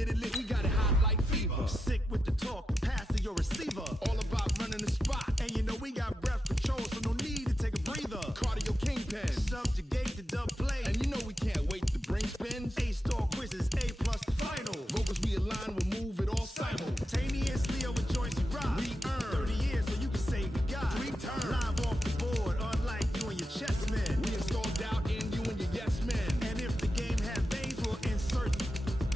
get it lit, we got it hot like fever. Sick with the talk, pass to your receiver. All about running the spot. And you know we got breath control, so no need to take a breather. Cardio kingpin, subjugate the dub play. And you know we can't wait to bring spins. A-star quizzes, A+ the final. Vocals we align, we'll move it all simultaneously over joints we rock. We earn 30 years so you can say we got 3 turns. Live off the board, unlike you and your chess men. We install doubt in you and your yes men. And if the game had veins, we'll insert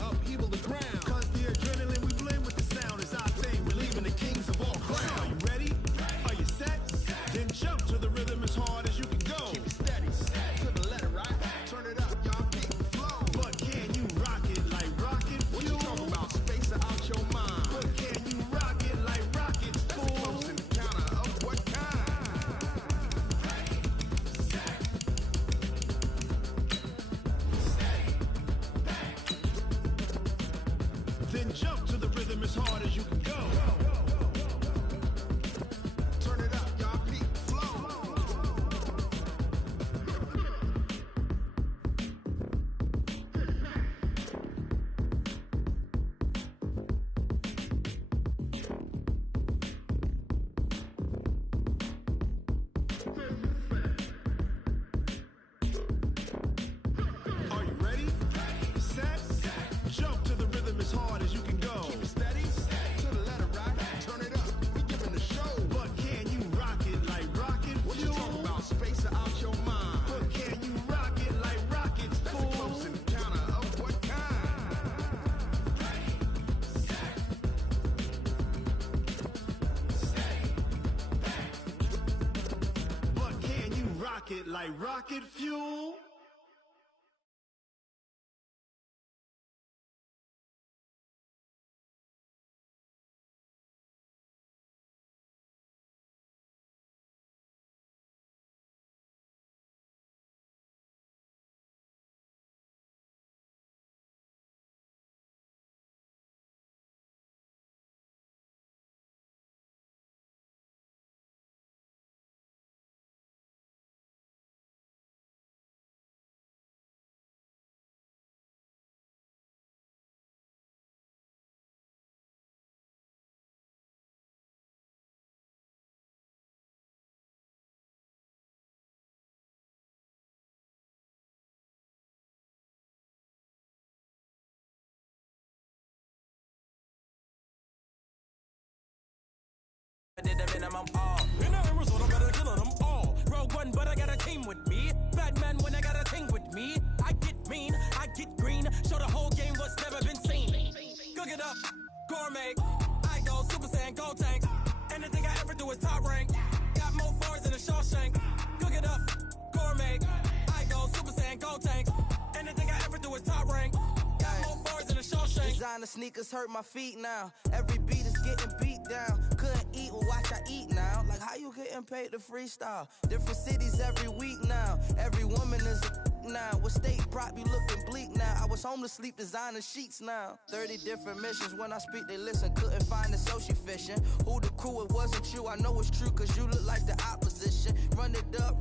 upheaval the ground. Cause the adrenaline we blend with the sound is our thing. We're leaving the kings of all crowns. Are you ready? Are you set? Then jump to the rhythm as hard as you can go. Keep it steady, to the letter, right? Turn it up, y'all, keep the flow. But can you rock it like rocket fuel? What you talking about? Space out your mind. But can you rock it like rockets, fool? That's close in the counter of what kind? Then jump to the rhythm as hard as you can go. Turn it up, y'all, keep the flow. Are you ready? Set? Jump to the rhythm as hard as you can go. Keep it steady, to the letter, right? Turn it up, we giving the show. But can you rock it like rocket fuel? What you talking about? Space out your mind. But can you rock it like rockets, fool? That's close in the counter of what kind? But can you rock it like rocket fuel? I did the minimum all. In the result, I'm better killing them all. Rogue One, but I got a team with me. Batman when I got a thing with me. I get mean, I get green. Show the whole game what's never been seen. Cook it up, gourmet. I go Super Saiyan, gold tanks. Anything I ever do is top rank. Got more bars than a Shawshank. Cook it up, gourmet. I go Super Saiyan, gold tanks. Anything I ever do is top rank. Got more bars than a Shawshank. Designer sneakers hurt my feet now. Every beat is getting beat down. Couldn't eat, well watch I eat now. Like how you getting paid to freestyle? Different cities every week now. Every woman is a now. With state prop, you looking bleak now. I was home to sleep, designer sheets now. 30 different missions. When I speak, they listen. Couldn't find it, so she fishing. Who the crew? It wasn't you. I know it's true, cause you look like the opposition. Run it up,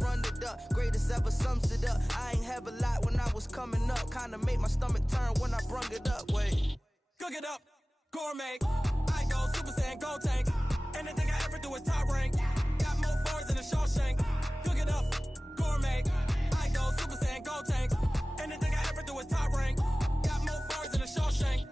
greatest ever sums it up. I ain't have a lot when I was coming up. Kinda made my stomach turn when I brung it up. Wait. Cook it up, gourmet. I go Super Saiyan, gold tanks. Anything I ever do is top rank. Got more bars than a Shawshank. Cook it up, gourmet. I go Super Saiyan, gold tanks. Anything I ever do is top rank. Got more bars than a Shawshank.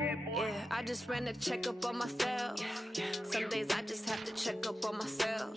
Yeah, I just ran a checkup on myself. Some days I just have to check up on myself.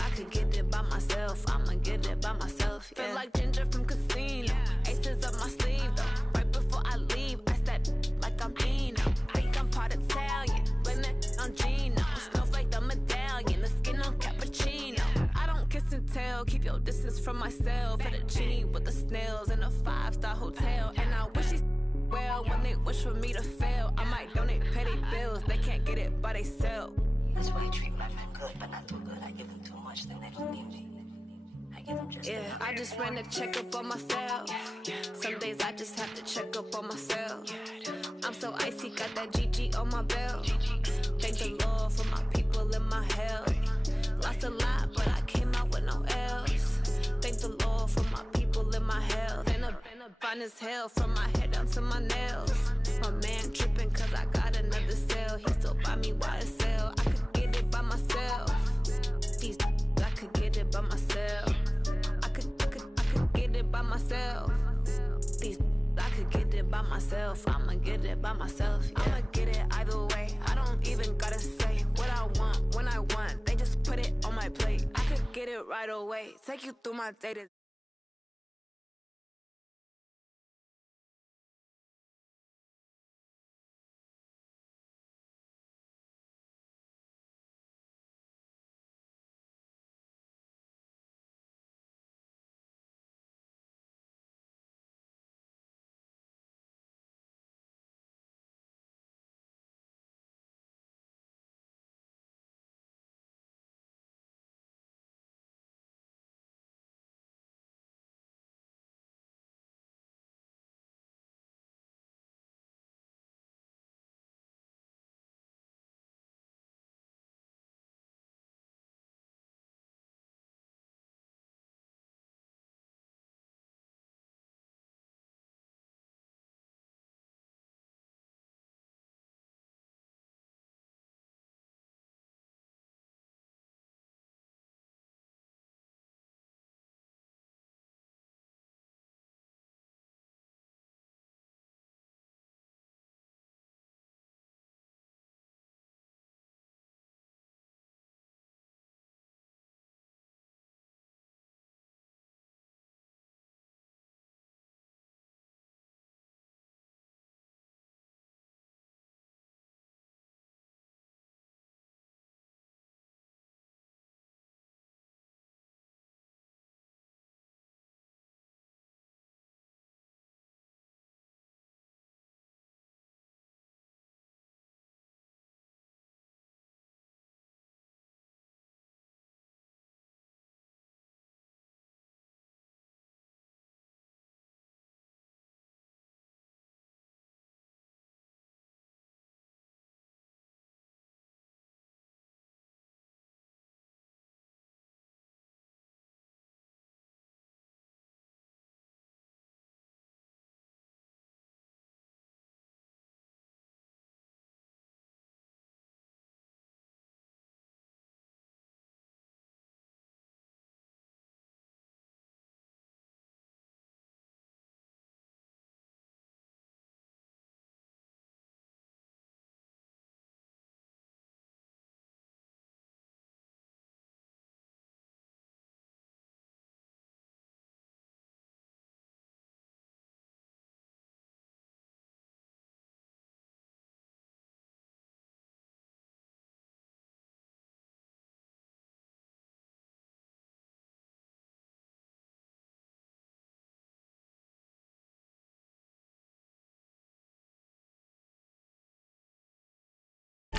I could get it by myself, I'ma get it by myself, yeah. Feel like Ginger from Casino, aces up my sleeve though. Right before I leave, I said like I'm Dino. Think I'm part Italian, blame that on Gino. Snowflake the medallion, the skin on cappuccino. I don't kiss and yo, this is from myself. For the genie with the snails in a 5-star hotel. And I wish these well when they wish for me to fail. I might donate, pay their bills. They can't get it by they self. That's why you treat my men good, but not too good. I give them too much, then they don't need me. I give them just yeah, I just ran a checkup on myself. Some days I just have to check up on myself. I'm so icy, got that GG on my belt. Thank the Lord for my people in my health. Lost a lot, but I came out with no else. Thank the Lord for my people in my health. And a fine as hell from my head down to my nails. My man tripping cause I got another cell. He still buy me YSL. I could get it by myself. These I could get it by myself. I could get it by myself. These I could get it by myself. I'ma get it by myself. Yeah. I'ma get it either way. I don't even gotta say what I want when I want. They just put it on my plate. I could get it right away. Take you through my day to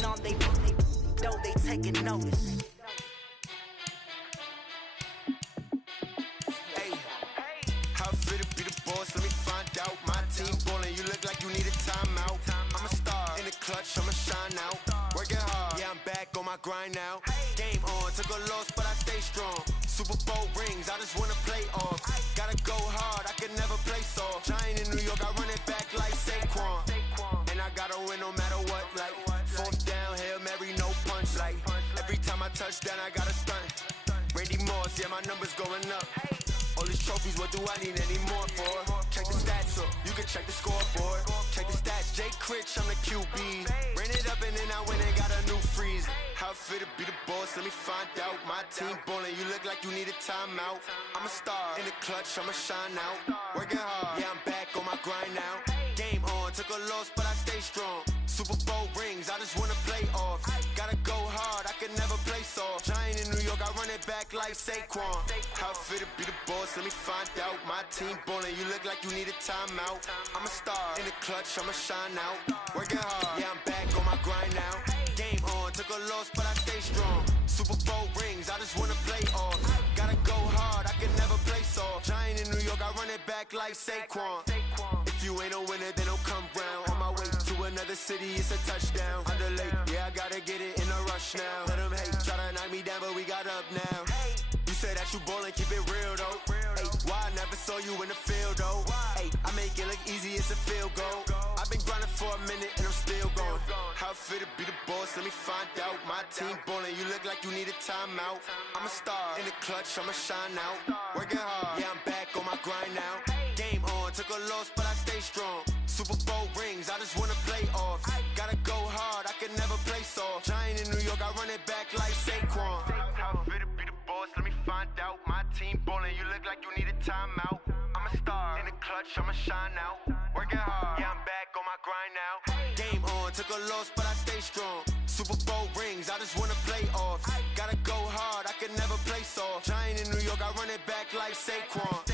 on they know they taking notice. Hey, how fit to be the boss? Let me find out. My team ballin', you look like you need a timeout. I'm a star in the clutch, I'ma shine out. Working hard, yeah, I'm back on my grind now. Game on, took a loss, but I stay strong. Super Bowl rings, I just wanna play off. Gotta go hard, I can never play soft. Giant in New York, I run it back like Saquon. And I gotta win no matter what, like fourth down, Hail Mary, no punch. Like every time I touch down, I gotta stunt. Randy Moss, yeah, my numbers going up. All these trophies, what do I need any more for? Check the stats up, you can check the scoreboard. Check the stats, Jay Critch, I'm the QB. Ran it up and then I went and got a new freeze. How fit to be the boss, let me find out. My team ballin', you look like you need a timeout. I'm a star in the clutch, I'ma shine out. Working hard, yeah, I'm back on my grind now. Game on, took a loss, but I stay strong. Super Bowl rings, I just wanna play off. Gotta go hard, I can never play soft. Giant in New York, I run it back like Saquon. How fit to be the boss, let me find out. My team ballin', you look like you need a timeout. I'm a star, in the clutch, I'ma shine out. Working hard, yeah, I'm back on my grind now. Game on, took a loss, but I stay strong. Super Bowl rings, I just wanna play off. Gotta go hard, I can never play soft. Giant in New York, I run it back like Saquon. If you ain't a winner, then don't come round. On my way to another city, it's a touchdown. Underlay, yeah, I gotta get it in a rush now. Let them hate, try to knock me down, but we got up now. You said that you ballin', keep it real though. Hey, why I never saw you in the field though? Hey, I make it look easy, it's a field goal. I've been grinding for a minute and I'm still going. How fit to be the boss, let me find out. My team ballin', you look like you need a timeout. I'm a star, in the clutch, I'ma shine out. Working hard, yeah, I'm back on my grind now. Game on, took a loss, but I stay strong. Super Bowl rings, I just wanna play off. Gotta go hard, I can never play soft. Giant in New York, I run it back like Saquon. How fit to be the boss, let me find out. My team ballin', you look like you need a timeout. I'm a star, in the clutch, I'ma shine out. Working hard, yeah, I'm back on my grind now. Game on, took a loss, but I stay strong. Super Bowl rings, I just wanna play off. Gotta go hard, I can never play soft. Giant in New York, I run it back like Saquon.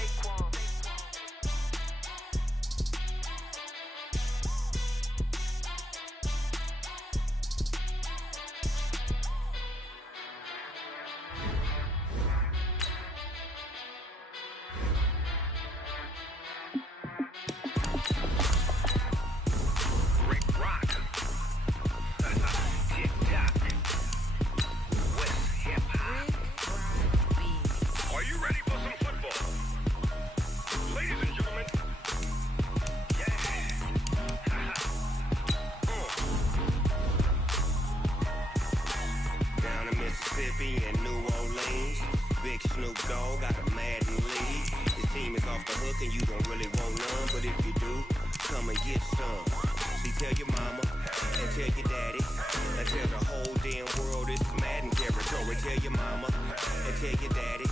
And New Orleans, Big Snoop Dogg got a Madden league. His team is off the hook and you don't really want none, but if you do, come and get some. See, tell your mama and tell your daddy and tell the whole damn world this is Madden territory. Tell your mama and tell your daddy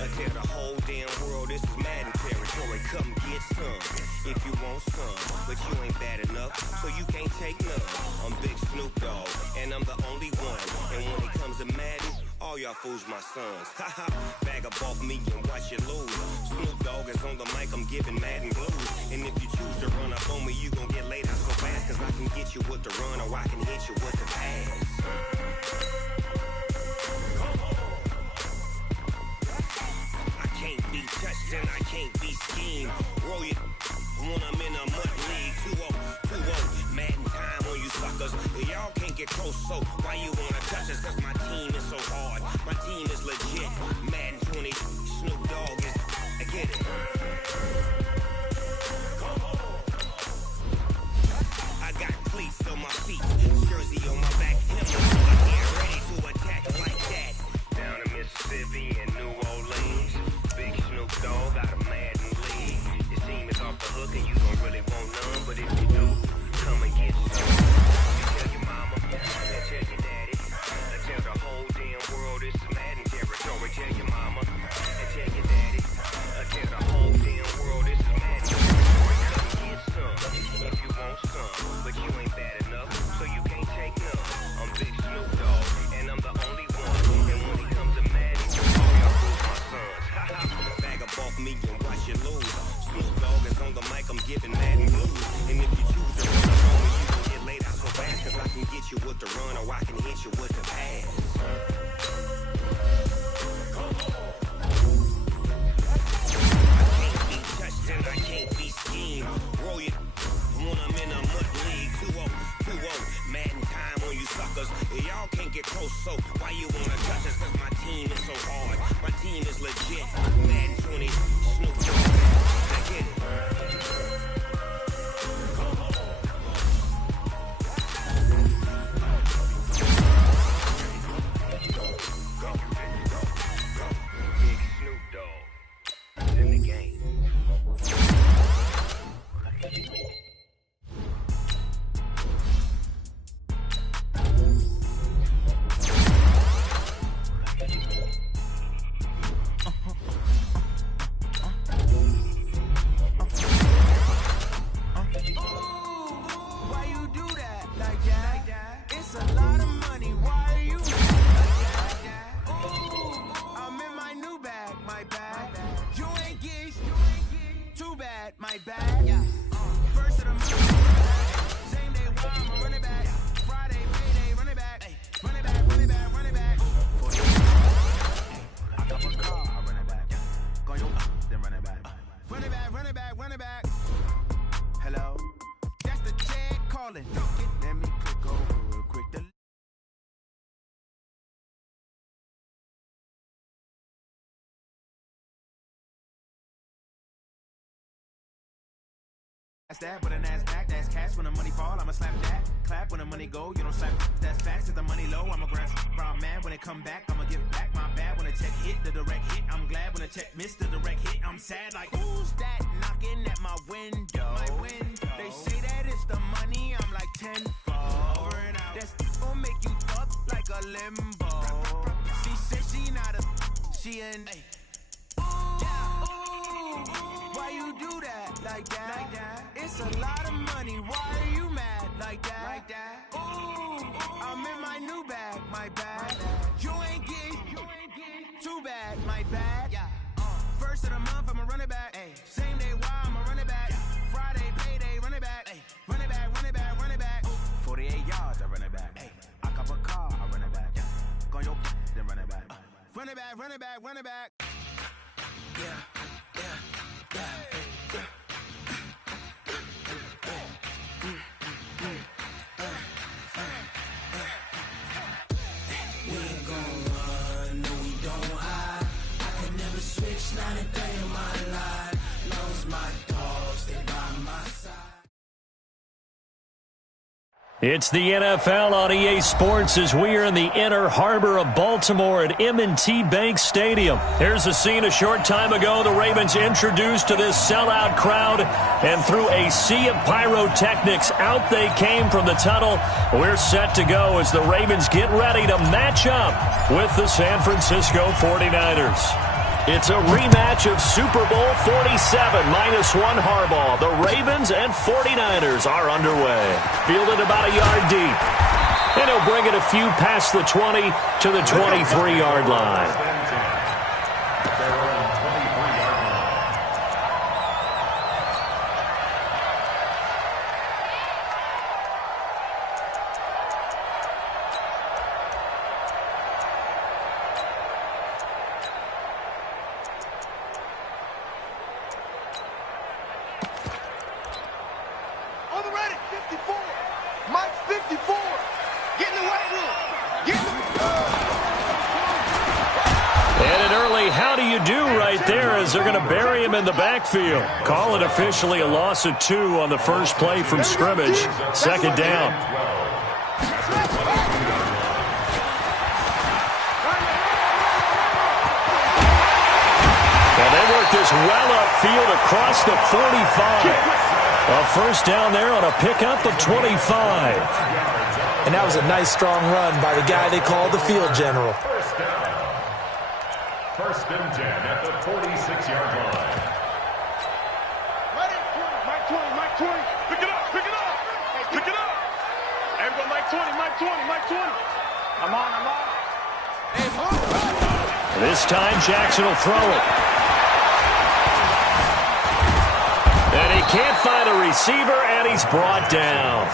and tell the whole damn world this is Madden territory. Come get some if you want some, but you ain't bad enough, so you can't take none. I'm Big Snoop Dogg and I'm the only one, and when it comes to Madden, all y'all fools my sons. Haha, bag up off me and watch you lose. Snoop Dogg is on the mic, I'm giving Madden blues. And if you choose to run up on me, you gon' get laid out so fast, cause I can get you with the run or I can hit you with the pass. I can't be touched and I can't be schemed. Roll you when I'm in a mud league. 2-0, Madden time on you suckers. Y'all can't get close, so why you wanna touch us? Cause my team is so hard. My team is legit. Madden 20, Snoop Dogg is. I get it. I got cleats on my feet, jersey on my back. I get ready to attack like that. Down in Mississippi and New Orleans, Big Snoop Dogg got a Madden league. His team is off the hook and you don't really want none, but if you do, come and get some. You tell your mama and tell your daddy and tell the whole damn world this is Madden territory. Tell your mama and tell your daddy and tell the whole damn world this is Madden territory. Come and get some if you want some, but you ain't bad enough, so you can't take none. I'm Big Snoop Dogg and I'm the only one, and when it comes to Madden, all y'all fools my sons. Haha, bag up off me and watch you lose. Snoop Dogg is on the mic, I'm giving Madden blues. And if you choose to run up on me, you gon' get laid out so fast, cause I can get you with the run or I can hit you with the pass. I can't be touched and I can't be schemed. Roll you when I'm in a mud league. 2-0, Madden time on you suckers. Y'all can't get close, so why you wanna touch us? Cause my team is so hard. My team is legit. Madden 20, Snoop Dogg. I get it. Big Snoop Dogg in the game. That's that, but an ass back, that's cash. When the money fall, I'ma slap that. Clap when the money go, you don't slap. That's facts. If the money low, I'ma grab brown man. When it come back, I'ma give back my bad. When the check hit, the direct hit, I'm glad. When the check missed the direct hit, I'm sad. Like, who's that knocking at my window? They say that it's the money, I'm like tenfold. That's gon' make you up like a limbo. She said she not a, she an. Why you do that like that? It's a lot of money. Why are you mad like that? Ooh, I'm in my new bag, my bad. You ain't getting too bad, my bad. First of the month, I'ma run it back. Same day, why I'ma run it back. Friday, payday, run it back. Run it back, run it back, run it back. 48 yards, I run it back. I cop a car, I run it back. Go on your then run it back. Run it back, run it back, run it back. We ain't gon' run, no we don't hide. I can never switch, not a day in my life. Long as my dogs stay by my side. It's the NFL on EA Sports as we are in the inner harbor of Baltimore at M&T Bank Stadium. Here's a scene a short time ago. The Ravens introduced to this sellout crowd, and through a sea of pyrotechnics, out they came from the tunnel. We're set to go as the Ravens get ready to match up with the San Francisco 49ers. It's a rematch of Super Bowl 47 -1 Harbaugh. The Ravens and 49ers are underway. Fielded about a yard deep. And he'll bring it a few past the 20 to the 23-yard line. They're going to bury him in the backfield. Call it officially a loss of 2 on the first play from scrimmage. Second down. And they work this well upfield across the 45. A first down there on a pickup of 25. And that was a nice, strong run by the guy they called the field general. First and 10 at the 46-yard line. Ready? Mike 20, Mike 20. Pick it up, pick it up. Pick it up. Everybody, Mike 20, Mike 20, Mike 20. I'm on. This time, Jackson will throw it. And he can't find a receiver, and he's brought down.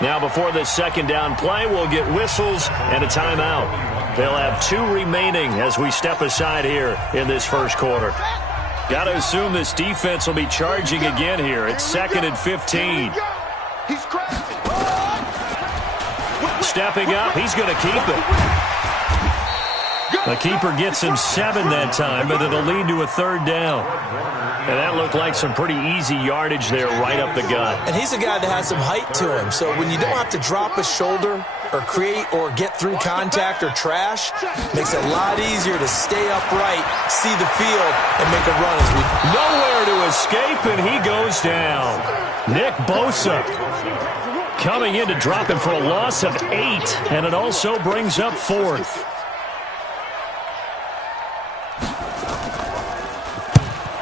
Now, before this second down play, we'll get whistles and a timeout. They'll have 2 remaining as we step aside here in this first quarter. Got to assume this defense will be charging again here. It's 2nd and 15. Stepping up, he's going to keep it. The keeper gets him 7 that time, but it'll lead to a third down. And that looked like some pretty easy yardage there right up the gut. And he's a guy that has some height to him, so when you don't have to drop a shoulder or create or get through contact or trash, makes it a lot easier to stay upright, see the field, and make a run. Nowhere to escape, and he goes down. Nick Bosa coming in to drop him for a loss of 8, and it also brings up 4th.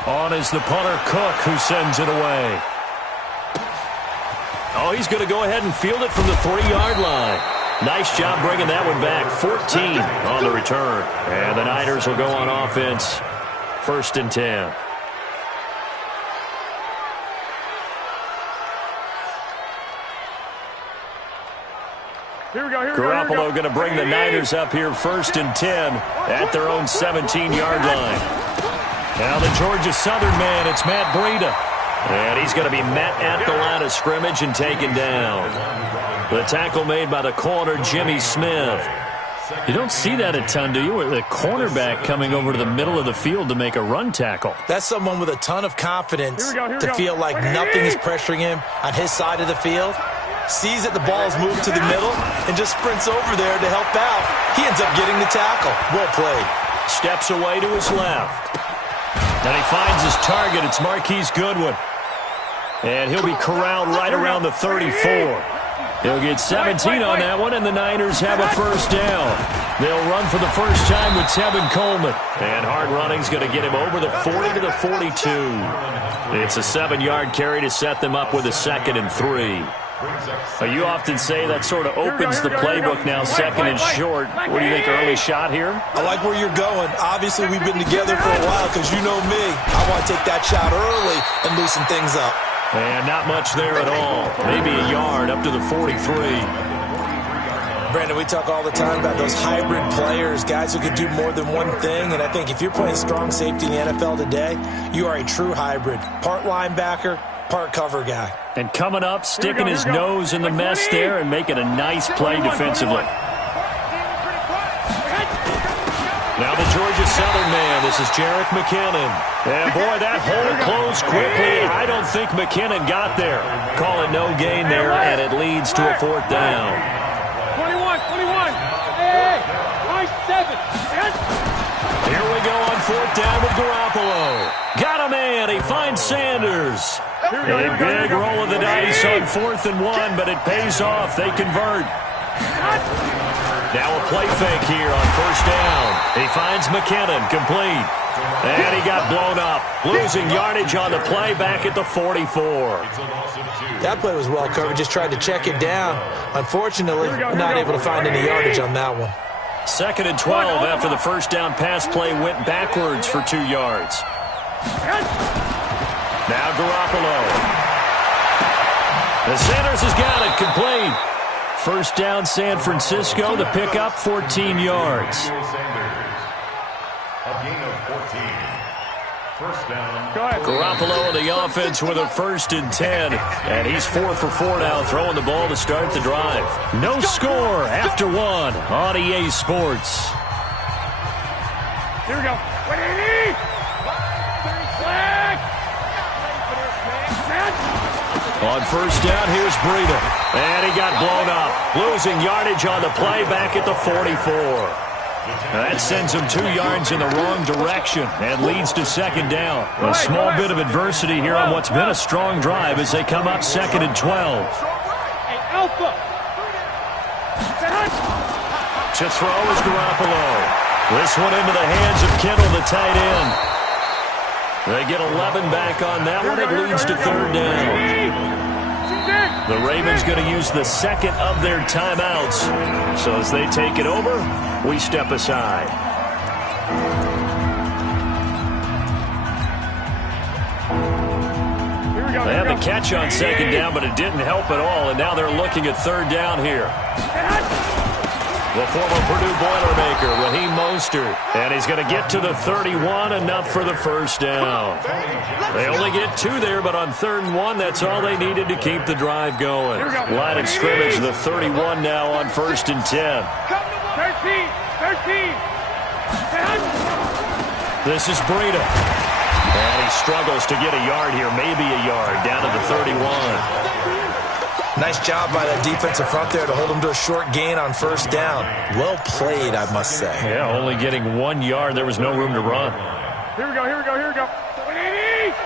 On is the punter, Cook, who sends it away. Oh, he's going to go ahead and field it from the 3-yard line. Nice job bringing that one back. 14 on the return. And the Niners will go on offense. 1st and 10. Garoppolo going to bring the Niners up here 1st and 10 at their own 17-yard line. Now the Georgia Southern man, it's Matt Breida. And he's going to be met at the line of scrimmage and taken down. The tackle made by the corner, Jimmy Smith. You don't see that a ton, do you? With a cornerback coming over to the middle of the field to make a run tackle. That's someone with a ton of confidence to feel like nothing is pressuring him on his side of the field. Sees that the ball is moved to the middle and just sprints over there to help out. He ends up getting the tackle. Well played. Steps away to his left. And he finds his target. It's Marquise Goodwin. And he'll be corralled right around the 34. He'll get 17 on that one, and the Niners have a first down. They'll run for the first time with Tevin Coleman. And hard running's going to get him over the 40 to the 42. It's a 7-yard carry to set them up with a 2nd and 3. You often say that sort of opens the playbook now, 2nd and short. What do you think, early shot here? I like where you're going. Obviously, we've been together for a while because you know me. I want to take that shot early and loosen things up. And not much there at all. Maybe a yard up to the 43. Brandon, we talk all the time about those hybrid players, guys who can do more than one thing. And I think if you're playing strong safety in the NFL today, you are a true hybrid. Part linebacker, part cover guy. And coming up, sticking his nose in the mess there and making a nice play defensively. Now the Georgia Southern man, this is Jerick McKinnon. And boy, that hole closed quickly. I don't think McKinnon got there. Call it no gain there, and it leads to a 4th down. 21. Hey, nice 7. Here we go on 4th down with Garoppolo. Got a man. He finds Sanders. A big roll of the dice on 4th and 1, but it pays off. They convert. Now a play fake here on 1st down. He finds McKinnon, complete. And he got blown up. Losing yardage on the play back at the 44. That play was well covered. Just tried to check it down. Unfortunately, not able to find any yardage on that one. 2nd and 12 after the first down pass play went backwards for 2 yards. Now Garoppolo. The Sanders has got it, complete. First down San Francisco, the pickup, 14 yards. A gain of 14. First down. Garoppolo in the offense with a 1st and 10. And he's 4 for 4 now, throwing the ball to start the drive. No score after 1 on EA Sports. Here we go. 180. Flag. On first down, here's Breida. And he got blown up. Losing yardage on the play back at the 44. That sends him 2 yards in the wrong direction and leads to 2nd down. A small bit of adversity here on what's been a strong drive as they come up 2nd and 12. To throw is Garoppolo. This one into the hands of Kittle, the tight end. They get 11 back on that one. It leads to 3rd down. The Ravens going to use the 2nd of their timeouts. So as they take it over, we step aside. They had the catch on 2nd down, but it didn't help at all. And now they're looking at 3rd down here. The former Purdue Boilermaker, Raheem Mostert. And he's going to get to the 31, enough for the first down. They only get 2 there, but on 3rd and 1, that's all they needed to keep the drive going. Line of scrimmage, the 31 now on 1st and 10. 13. This is Breida. And he struggles to get a yard here, maybe a yard, down to the 31. Nice job by that defensive front there to hold them to a short gain on 1st down. Well played, I must say. Yeah, only getting 1 yard. There was no room to run. Here we go. 180.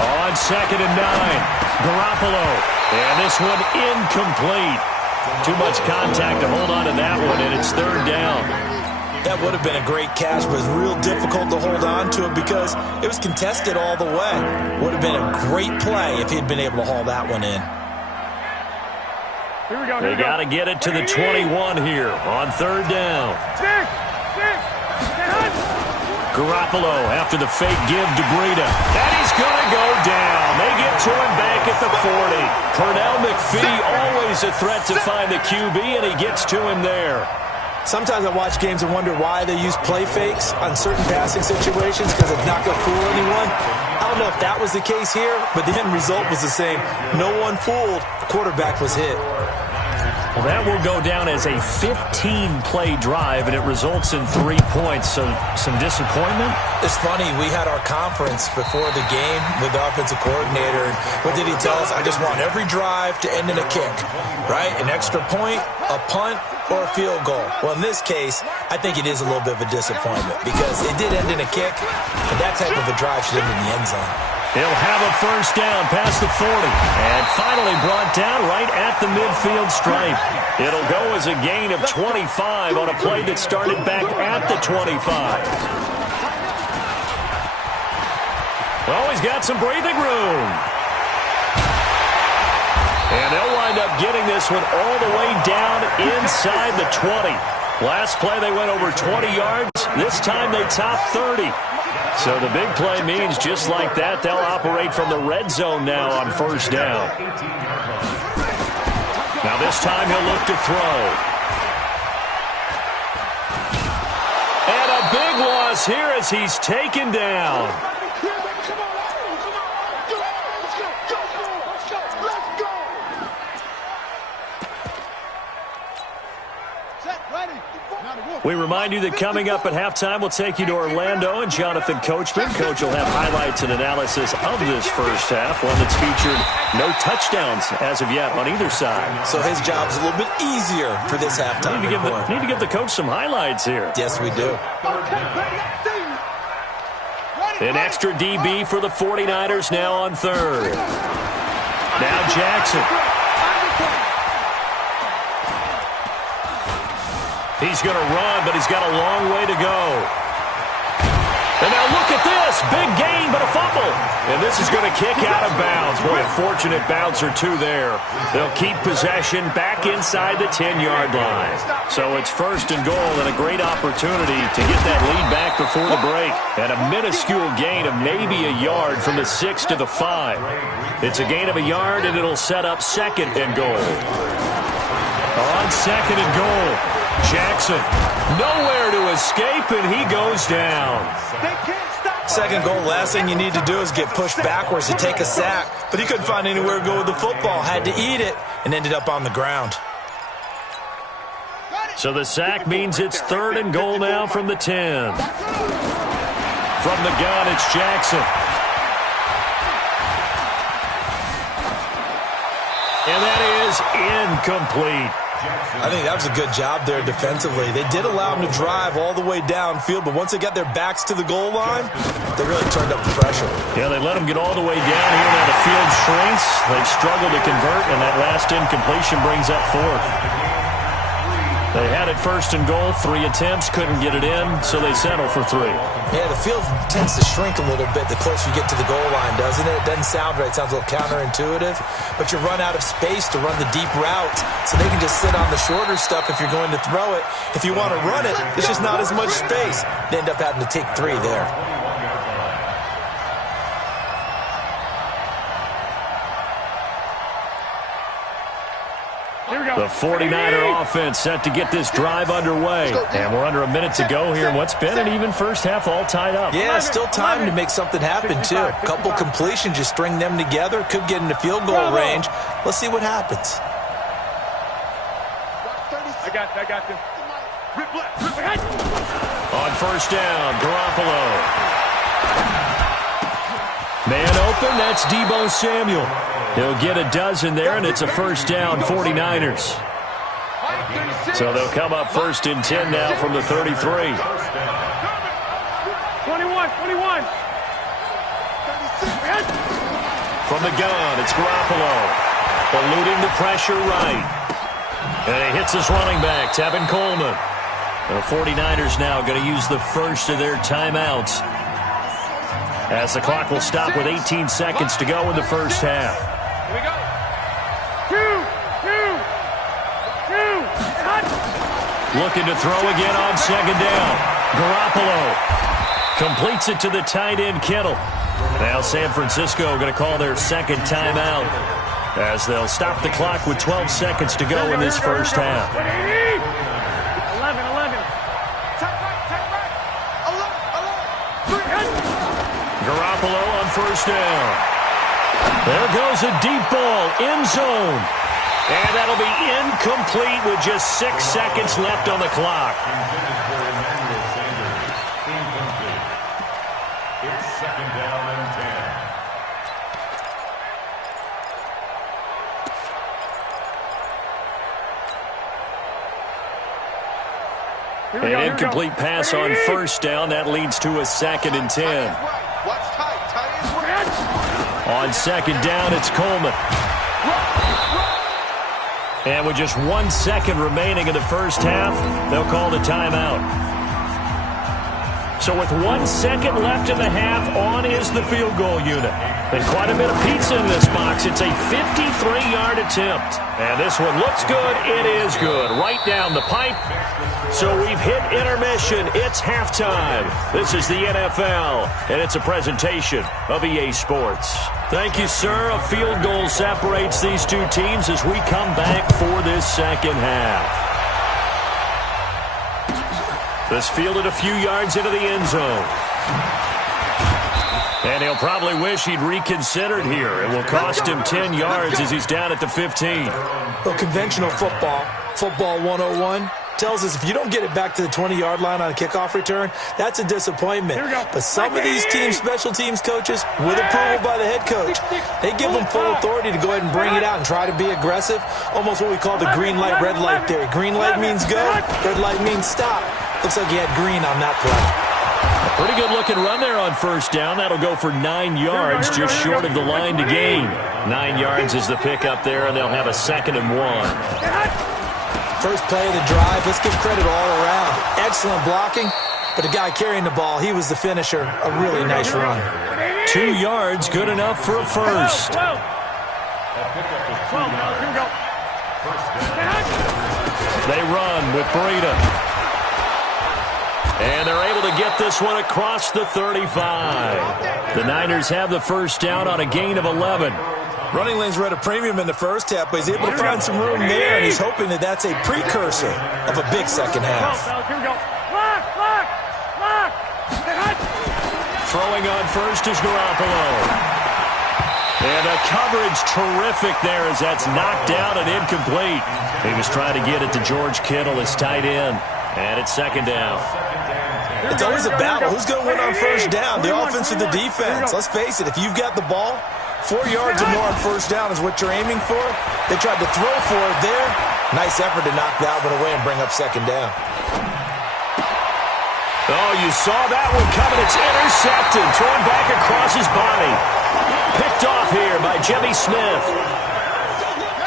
On 2nd and 9, Garoppolo. And this one incomplete. Too much contact to hold on to that one, and it's 3rd down. That would have been a great catch, but it's real difficult to hold on to it because it was contested all the way. Would have been a great play if he'd been able to haul that one in. They got to get it to the 21 here on 3rd down. Garoppolo after the fake give to Breida. And he's going to go down. They get to him back at the 40. Pernell McPhee always a threat to find the QB, and he gets to him there. Sometimes I watch games and wonder why they use play fakes on certain passing situations because it's not going to fool anyone. I don't know if that was the case here, but the end result was the same. No one fooled. The quarterback was hit. Well, that will go down as a 15-play drive, and it results in 3 points. So some disappointment? It's funny. We had our conference before the game with the offensive coordinator. What did he tell us? I just want every drive to end in a kick, right? An extra point, a punt, or a field goal. Well, in this case, I think it is a little bit of a disappointment because it did end in a kick, and that type of a drive should end in the end zone. He'll have a first down past the 40 and finally brought down right at the midfield stripe. It'll go as a gain of 25 on a play that started back at the 25. Oh, he's got some breathing room. And they'll wind up getting this one all the way down inside the 20. Last play they went over 20 yards. This time they topped 30. So the big play means just like that, they'll operate from the red zone now on first down. Now this time he'll look to throw. And a big loss here as he's taken down. We remind you that coming up at halftime, we'll take you to Orlando and Jonathan Coachman. Coach will have highlights and analysis of this first half, one that's featured no touchdowns as of yet on either side. So his job's a little bit easier for this halftime. Need to give the coach some highlights here. Yes, we do. An extra DB for the 49ers now on third. Now Jackson. He's going to run, but he's got a long way to go. And now look at this. Big gain, but a fumble. And this is going to kick out of bounds. Boy, a fortunate bounce or two there. They'll keep possession back inside the 10-yard line. So it's first and goal and a great opportunity to get that lead back before the break. And a minuscule gain of maybe a yard from the 6 to the 5. It's a gain of a yard, and it'll set up second and goal. On second and goal. Jackson, nowhere to escape, and he goes down. Second goal, last thing you need to do is get pushed backwards to take a sack. But he couldn't find anywhere to go with the football, had to eat it, and ended up on the ground. So the sack means it's third and goal now from the 10. From the gun, it's Jackson. And that is incomplete. I think that was a good job there defensively. They did allow him to drive all the way downfield, but once they got their backs to the goal line, they really turned up the pressure. Yeah, they let him get all the way down here. Now the field shrinks. They've struggled to convert, and that last incompletion brings up fourth. They had it first and goal, 3 attempts, couldn't get it in, so they settle for 3. Yeah, the field tends to shrink a little bit the closer you get to the goal line, doesn't it? It doesn't sound right. It sounds a little counterintuitive, but you run out of space to run the deep routes, so they can just sit on the shorter stuff if you're going to throw it. If you want to run it, there's just not as much space. They end up having to take 3 there. The 49er offense set to get this drive underway. And we're under a minute to go here in what's been an even first half all tied up. Yeah, still time to make something happen, too. A couple completions, you string them together, could get into field goal range. Let's see what happens. I got this. On first down, Garoppolo. Man open, that's Deebo Samuel. He'll get a dozen there, and it's a first down, 49ers. So they'll come up first and 10 now from the 33. 21. From the gun, it's Garoppolo. Eluding the pressure right. And he hits his running back, Tevin Coleman. The 49ers now going to use the first of their timeouts, as the clock will stop with 18 seconds to go in the first half. Here we go. 2. Looking to throw again on second down. Garoppolo completes it to the tight end, Kittle. Now San Francisco going to call their second timeout, as they'll stop the clock with 12 seconds to go in this first half. 11. Garoppolo on first down. There goes a deep ball, end zone. And that'll be incomplete with just 6 seconds left on the clock. It's second down and 10. An incomplete pass on first down. That leads to a 2nd and 10. On second down, it's Coleman. And with just 1 second remaining in the first half, they'll call the timeout. So with 1 second left in the half, on is the field goal unit. And quite a bit of pizza in this box. It's a 53-yard attempt. And this one looks good. It is good. Right down the pipe. So we've hit intermission. It's halftime. This is the NFL, and it's a presentation of EA Sports. Thank you, sir. A field goal separates these two teams as we come back for this second half. This fielded a few yards into the end zone. And he'll probably wish he'd reconsidered here. It will cost him 10 yards as he's down at the 15. Well, conventional football 101, tells us if you don't get it back to the 20-yard line on a kickoff return, that's a disappointment. But some of these teams, special teams coaches, with approval by the head coach, they give them full authority to go ahead and bring it out and try to be aggressive. Almost what we call the green light, red light theory. Green light means go, red light means stop. Looks like he had green on that play. A pretty good-looking run there on first down. That'll go for 9 yards, just short of the line to gain. 9 yards is the pickup there, and they'll have a 2nd and 1. First play of the drive, let's give credit all around. Excellent blocking, but the guy carrying the ball, he was the finisher. A really nice run. 2 yards, good enough for a first. They run with Breida. And they're able to get this one across the 35. The Niners have the first down on a gain of 11. Running lanes were at a premium in the first half, but he's able to find some room there, and he's hoping that that's a precursor of a big second half. Throwing on first is Garoppolo. And the coverage terrific there as that's knocked down and incomplete. He was trying to get it to George Kittle, his tight end. And it's 2nd down. It's always a battle. Who's going to win on first down, the offense or the defense? Let's face it, if you've got the ball, 4 yards or more on first down is what you're aiming for. They tried to throw for it there. Nice effort to knock that one away and bring up 2nd down. Oh, you saw that one coming. It's intercepted, thrown back across his body. Picked off here by Jimmy Smith.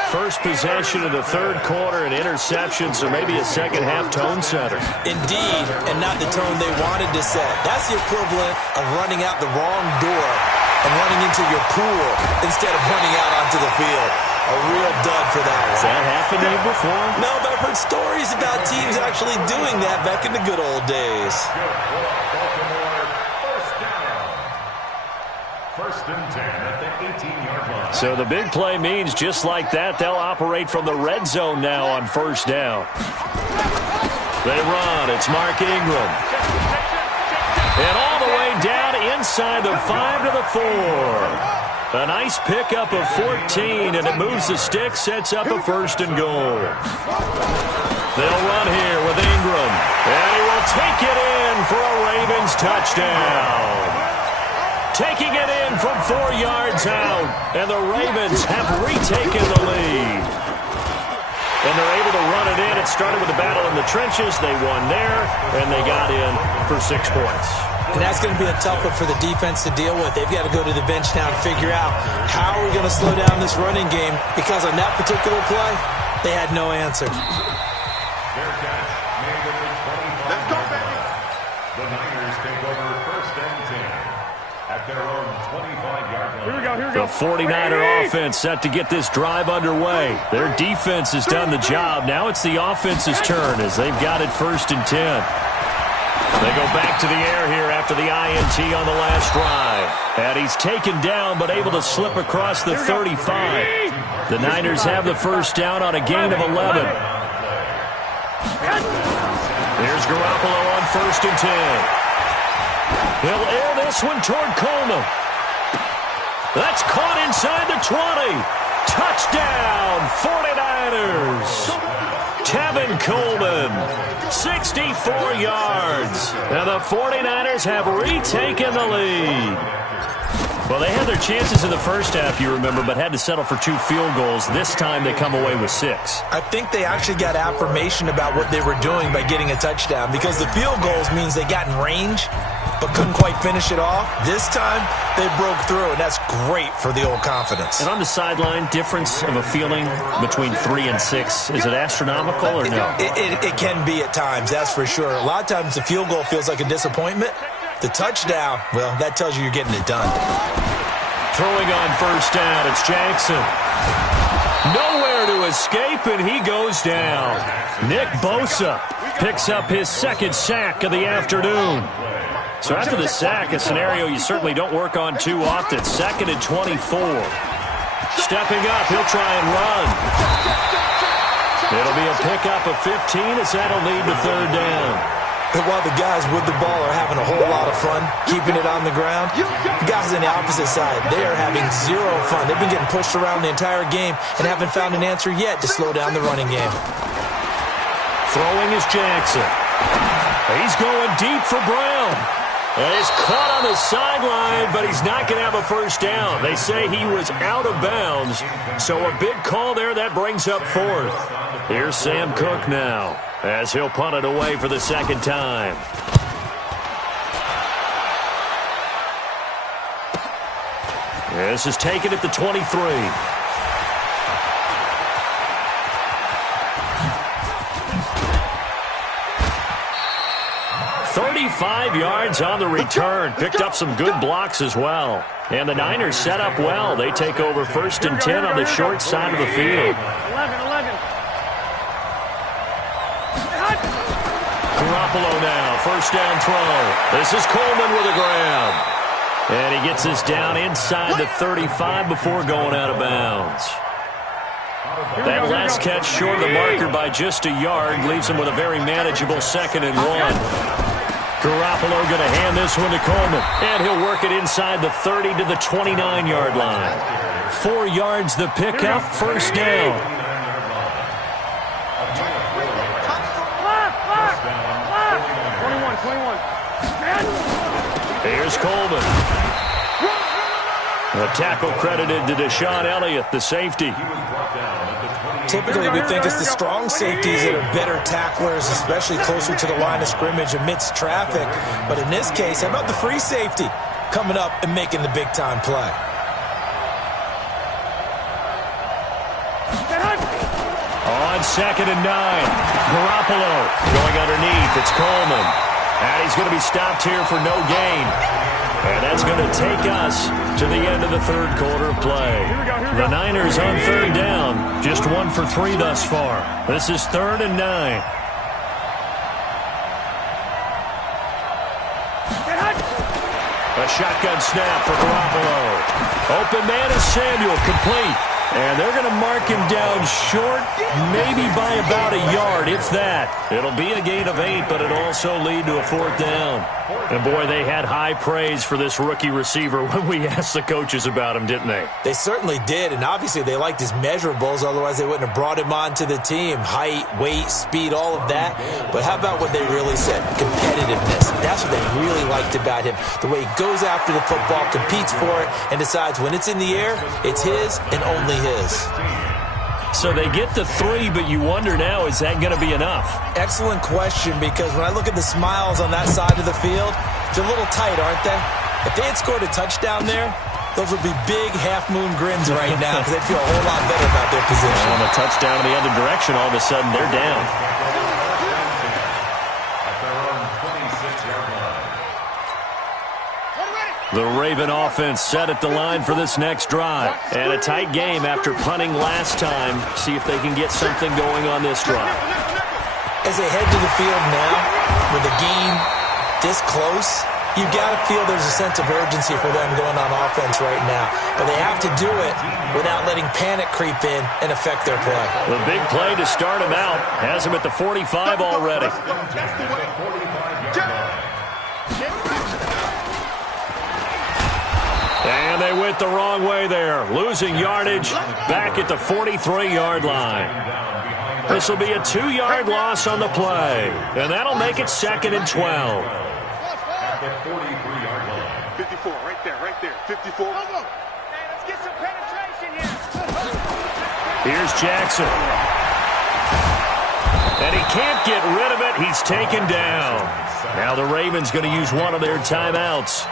First possession of the third quarter, an interception, so maybe a second-half tone setter. Indeed, and not the tone they wanted to set. That's the equivalent of running out the wrong door and running into your pool instead of running out onto the field. A real dud for that one. Has that happened to you before? No, but I've heard stories about teams actually doing that back in the good old days. First and 10 at the 18-yard line. So the big play means just like that, they'll operate from the red zone now on first down. They run. It's Mark Ingram. And all the way down inside the 5 to the 4. A nice pickup of 14, and it moves the stick, sets up a 1st and goal. They'll run here with Ingram. And he will take it in for a Ravens touchdown. Taking it in from 4 yards out, and the Ravens have retaken the lead. And they're able to run it in. It started with a battle in the trenches. They won there, and they got in for 6 points. And that's going to be a tough one for the defense to deal with. They've got to go to the bench now and figure out how are we going to slow down this running game, because on that particular play, they had no answer. Let's go, baby. The Niners take over 1st and 10. At their own 25-yard line. Here we go. The 49er offense set to get this drive underway. Their defense has done the job. Now it's the offense's turn as they've got it 1st and 10. They go back to the air here after the INT on the last drive. And he's taken down but able to slip across the 35. The Niners have the first down on a gain of 11. Here's Garoppolo on 1st and 10. He'll air this one toward Coleman. That's caught inside the 20. Touchdown, 49ers. Tevin Coleman, 64 yards. And the 49ers have retaken the lead. Well, they had their chances in the first half, you remember, but had to settle for 2 field goals. This time they come away with 6. I think they actually got affirmation about what they were doing by getting a touchdown, because the field goals means they got in range but couldn't quite finish it off. This time they broke through, and that's great for the old confidence. And on the sideline, difference of a feeling between 3 and 6, is it astronomical or no? It can be at times, that's for sure. A lot of times the field goal feels like a disappointment. The touchdown, well, that tells you you're getting it done. Throwing on first down, it's Jackson. Nowhere to escape, and he goes down. Nick Bosa picks up his 2nd sack of the afternoon. So after the sack, a scenario you certainly don't work on too often. 2nd and 24. Stepping up, he'll try and run. It'll be a pickup of 15 as that'll lead to 3rd down. But while the guys with the ball are having a whole lot of fun keeping it on the ground, the guys on the opposite side, they are having zero fun. They've been getting pushed around the entire game and haven't found an answer yet to slow down the running game. Throwing is Jackson. He's going deep for Brown. And he's caught on the sideline, but he's not going to have a first down. They say he was out of bounds. So a big call there. That brings up 4th. Here's Sam Cook now, as he'll punt it away for the 2nd time. This is taken at the 23. 35 yards on the return. Picked up some good blocks as well. And the Niners set up well. They take over 1st and 10 on the short side of the field. 11. Garoppolo now, first down throw. This is Coleman with a grab. And he gets us down inside the 35 before going out of bounds. That last catch short of the marker by just a yard leaves him with a very manageable 2nd and 1. Garoppolo going to hand this one to Coleman. And he'll work it inside the 30 to the 29-yard line. 4 yards the pickup, first down. Here's Coleman. A tackle credited to Deshaun Elliott, the safety. Typically, we think it's the strong safeties that are better tacklers, especially closer to the line of scrimmage amidst traffic. But in this case, how about the free safety coming up and making the big-time play? On 2nd and 9, Garoppolo going underneath. It's Coleman. And he's going to be stopped here for no gain. And that's going to take us to the end of the 3rd quarter of play. The Niners on 3rd down, just 1 for 3 thus far. This is 3rd and 9. A shotgun snap for Garoppolo. Open man is Samuel, complete. And they're going to mark him down short, maybe by about a yard, if that. It'll be a gain of 8, but it'll also lead to a 4th down. And, boy, they had high praise for this rookie receiver when we asked the coaches about him, didn't they? They certainly did, and obviously they liked his measurables, otherwise they wouldn't have brought him onto the team. Height, weight, speed, all of that. But how about what they really said? Competitiveness. That's what they really liked about him. The way he goes after the football, competes for it, and decides when it's in the air, it's his and only his. So they get the 3, but you wonder now, is that going to be enough? Excellent question, because when I look at the smiles on that side of the field, they're a little tight, aren't they? If they had scored a touchdown there, those would be big half-moon grins right now, because they'd feel a whole lot better about their position. On a touchdown in the other direction, all of a sudden they're down. The Raven offense set at the line for this next drive. And a tight game after punting last time. See if they can get something going on this drive. As they head to the field now, with the game this close, you've got to feel there's a sense of urgency for them going on offense right now. But they have to do it without letting panic creep in and affect their play. The big play to start him out has him at the 45 already. And they went the wrong way there, losing yardage back at the 43-yard line. This will be a 2-yard loss on the play, and that'll make it 2nd and 12. At the 43-yard line. 54, right there, 54. Hey, let's get some penetration here. Here's Jackson. And he can't get rid of it. He's taken down. Now the Ravens going to use one of their timeouts.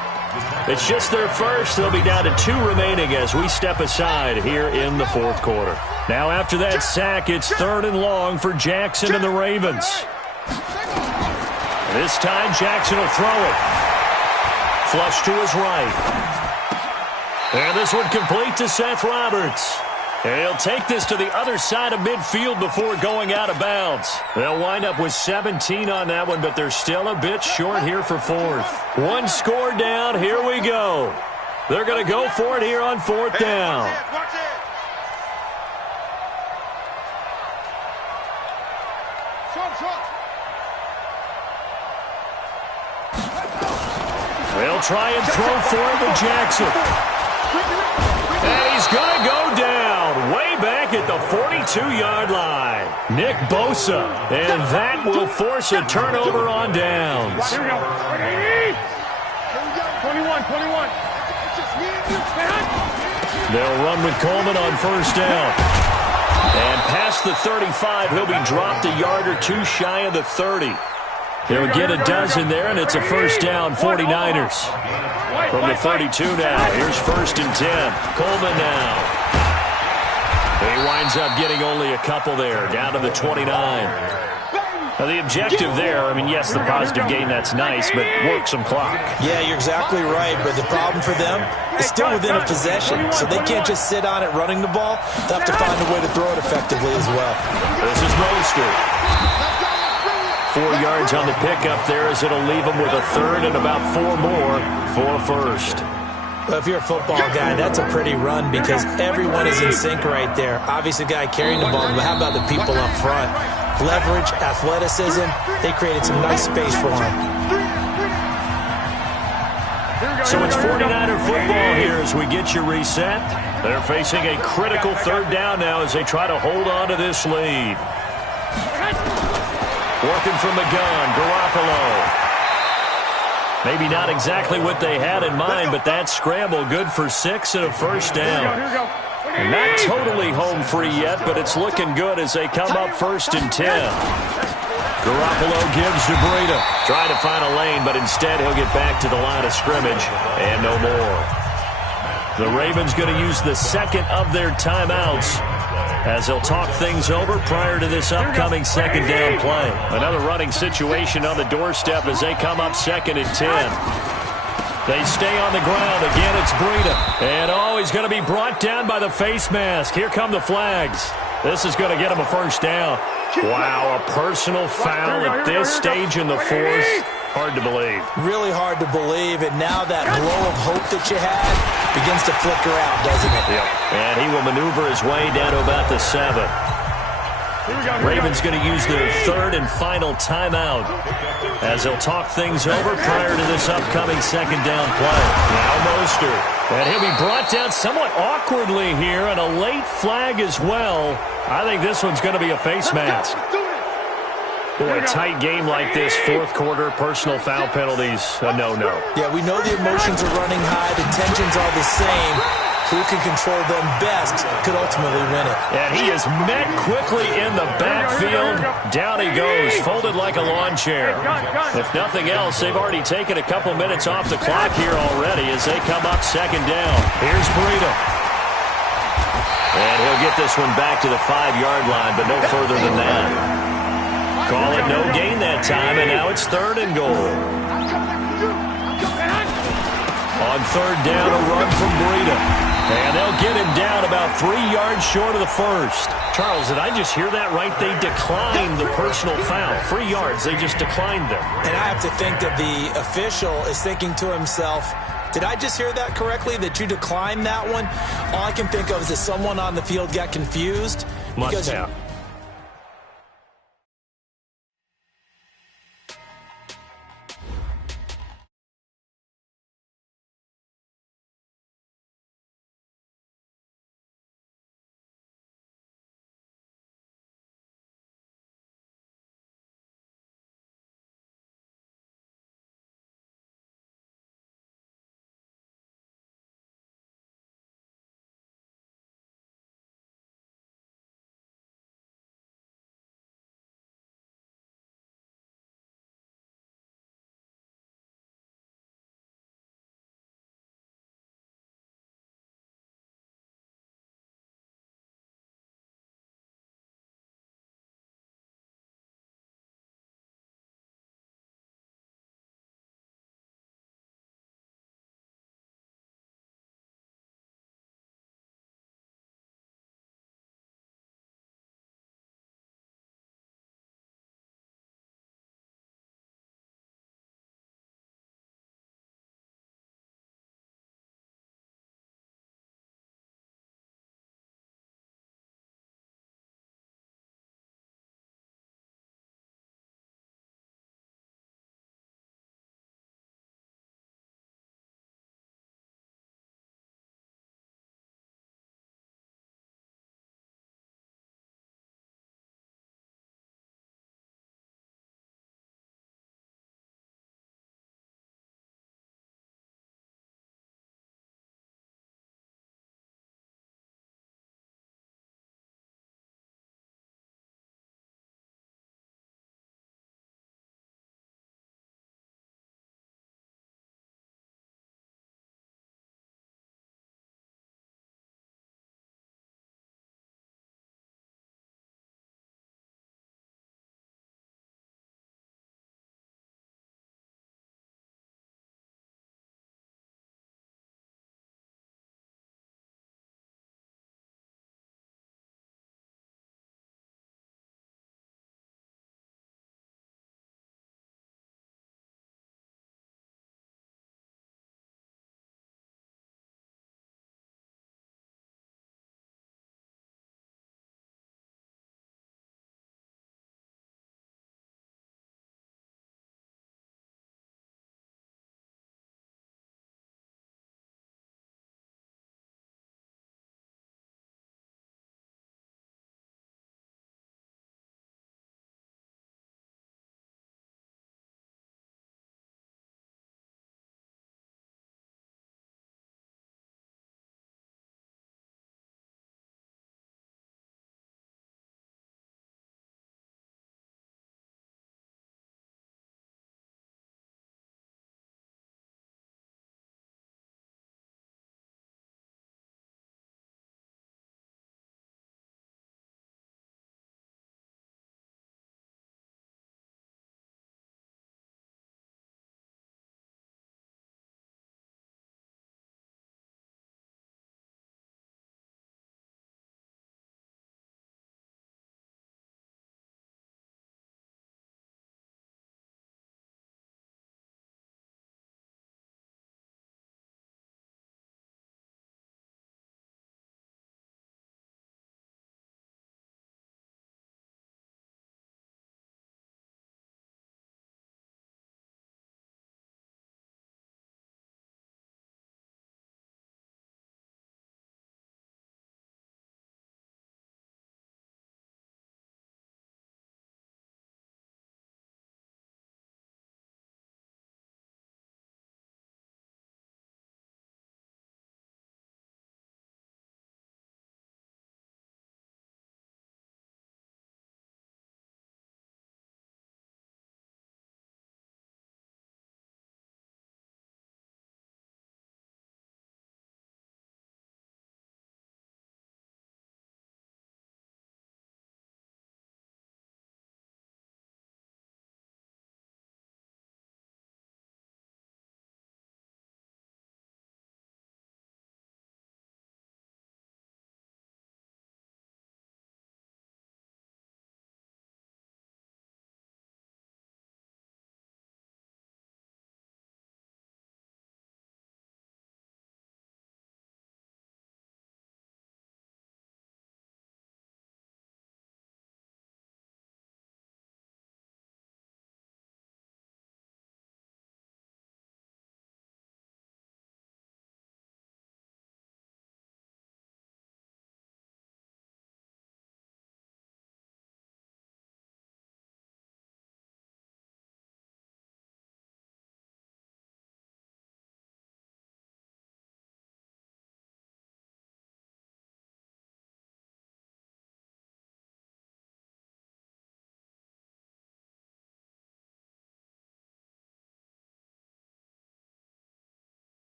It's just their first. They'll be down to 2 remaining as we step aside here in the 4th quarter. Now after that sack, it's 3rd and long for Jackson and the Ravens. This time Jackson will throw it. Flush to his right. And this one complete to Seth Roberts. And he'll take this to the other side of midfield before going out of bounds. They'll wind up with 17 on that one, but they're still a bit short here for 4th. 1 score down. Here we go. They're going to go for it here on 4th down. Watch it. They'll try and throw for it with Jackson. And he's going to go down way back at the 42-yard line. Nick Bosa. And that will force a turnover on downs. Here we go. 21. They'll run with Coleman on 1st down. And past the 35, he'll be dropped a yard or 2 shy of the 30. He'll get a dozen there, and it's a 1st down, 49ers. From the 32 now, here's 1st and 10. Coleman now. He winds up getting only a couple there, down to the 29. Now, the objective there, I mean, yes, the positive gain, that's nice, but work some clock. Yeah, you're exactly right, but the problem for them is still within a possession, so they can't just sit on it running the ball. They'll have to find a way to throw it effectively as well. This is Mostert. 4 yards on the pickup there as it'll leave them with a 3rd and about 4 more for 1st. Well, if you're a football guy, that's a pretty run because everyone is in sync right there. Obviously, the guy carrying the ball, but how about the people up front? Leverage, athleticism, they created some nice space for him. So it's 49er football here as we get you reset. They're facing a critical 3rd down now as they try to hold on to this lead. Working from the gun, Garoppolo. Maybe not exactly what they had in mind, but that scramble good for 6 and a 1st down. Not totally home free yet, but it's looking good as they come up 1st and 10. Garoppolo gives to Breida. Trying to find a lane, but instead he'll get back to the line of scrimmage and no more. The Ravens going to use the 2nd of their timeouts as they'll talk things over prior to this upcoming 2nd down play. Another running situation on the doorstep as they come up 2nd and 10. They stay on the ground. Again, it's Breida. And, he's going to be brought down by the face mask. Here come the flags. This is going to get him a 1st down. Wow, a personal foul at this stage in the 4th. Hard to believe. Really hard to believe, and now that glow of hope that you had begins to flicker out, doesn't it? Yep. And he will maneuver his way down to about the 7. Ravens going to use their 3rd and final timeout as they'll talk things over prior to this upcoming 2nd down play. Now Mostert. And he'll be brought down somewhat awkwardly here, and a late flag as well. I think this one's going to be a face mask. Boy, a tight game like this, 4th quarter, personal foul penalties, a no-no. Yeah, we know the emotions are running high. The tensions are the same. Who can control them best could ultimately win it. And he is met quickly in the backfield. Down he goes, folded like a lawn chair. If nothing else, they've already taken a couple minutes off the clock here already as they come up 2nd down. Here's Breida. And he'll get this one back to the 5-yard line, but no further than that. Call it no gain that time, and now it's 3rd and goal. On 3rd down, a run from Breida. And they'll get him down about 3 yards short of the 1st. Charles, did I just hear that right? They declined the personal foul. 3 yards, they just declined them. And I have to think that the official is thinking to himself, did I just hear that correctly, that you declined that one? All I can think of is that someone on the field got confused. Must have.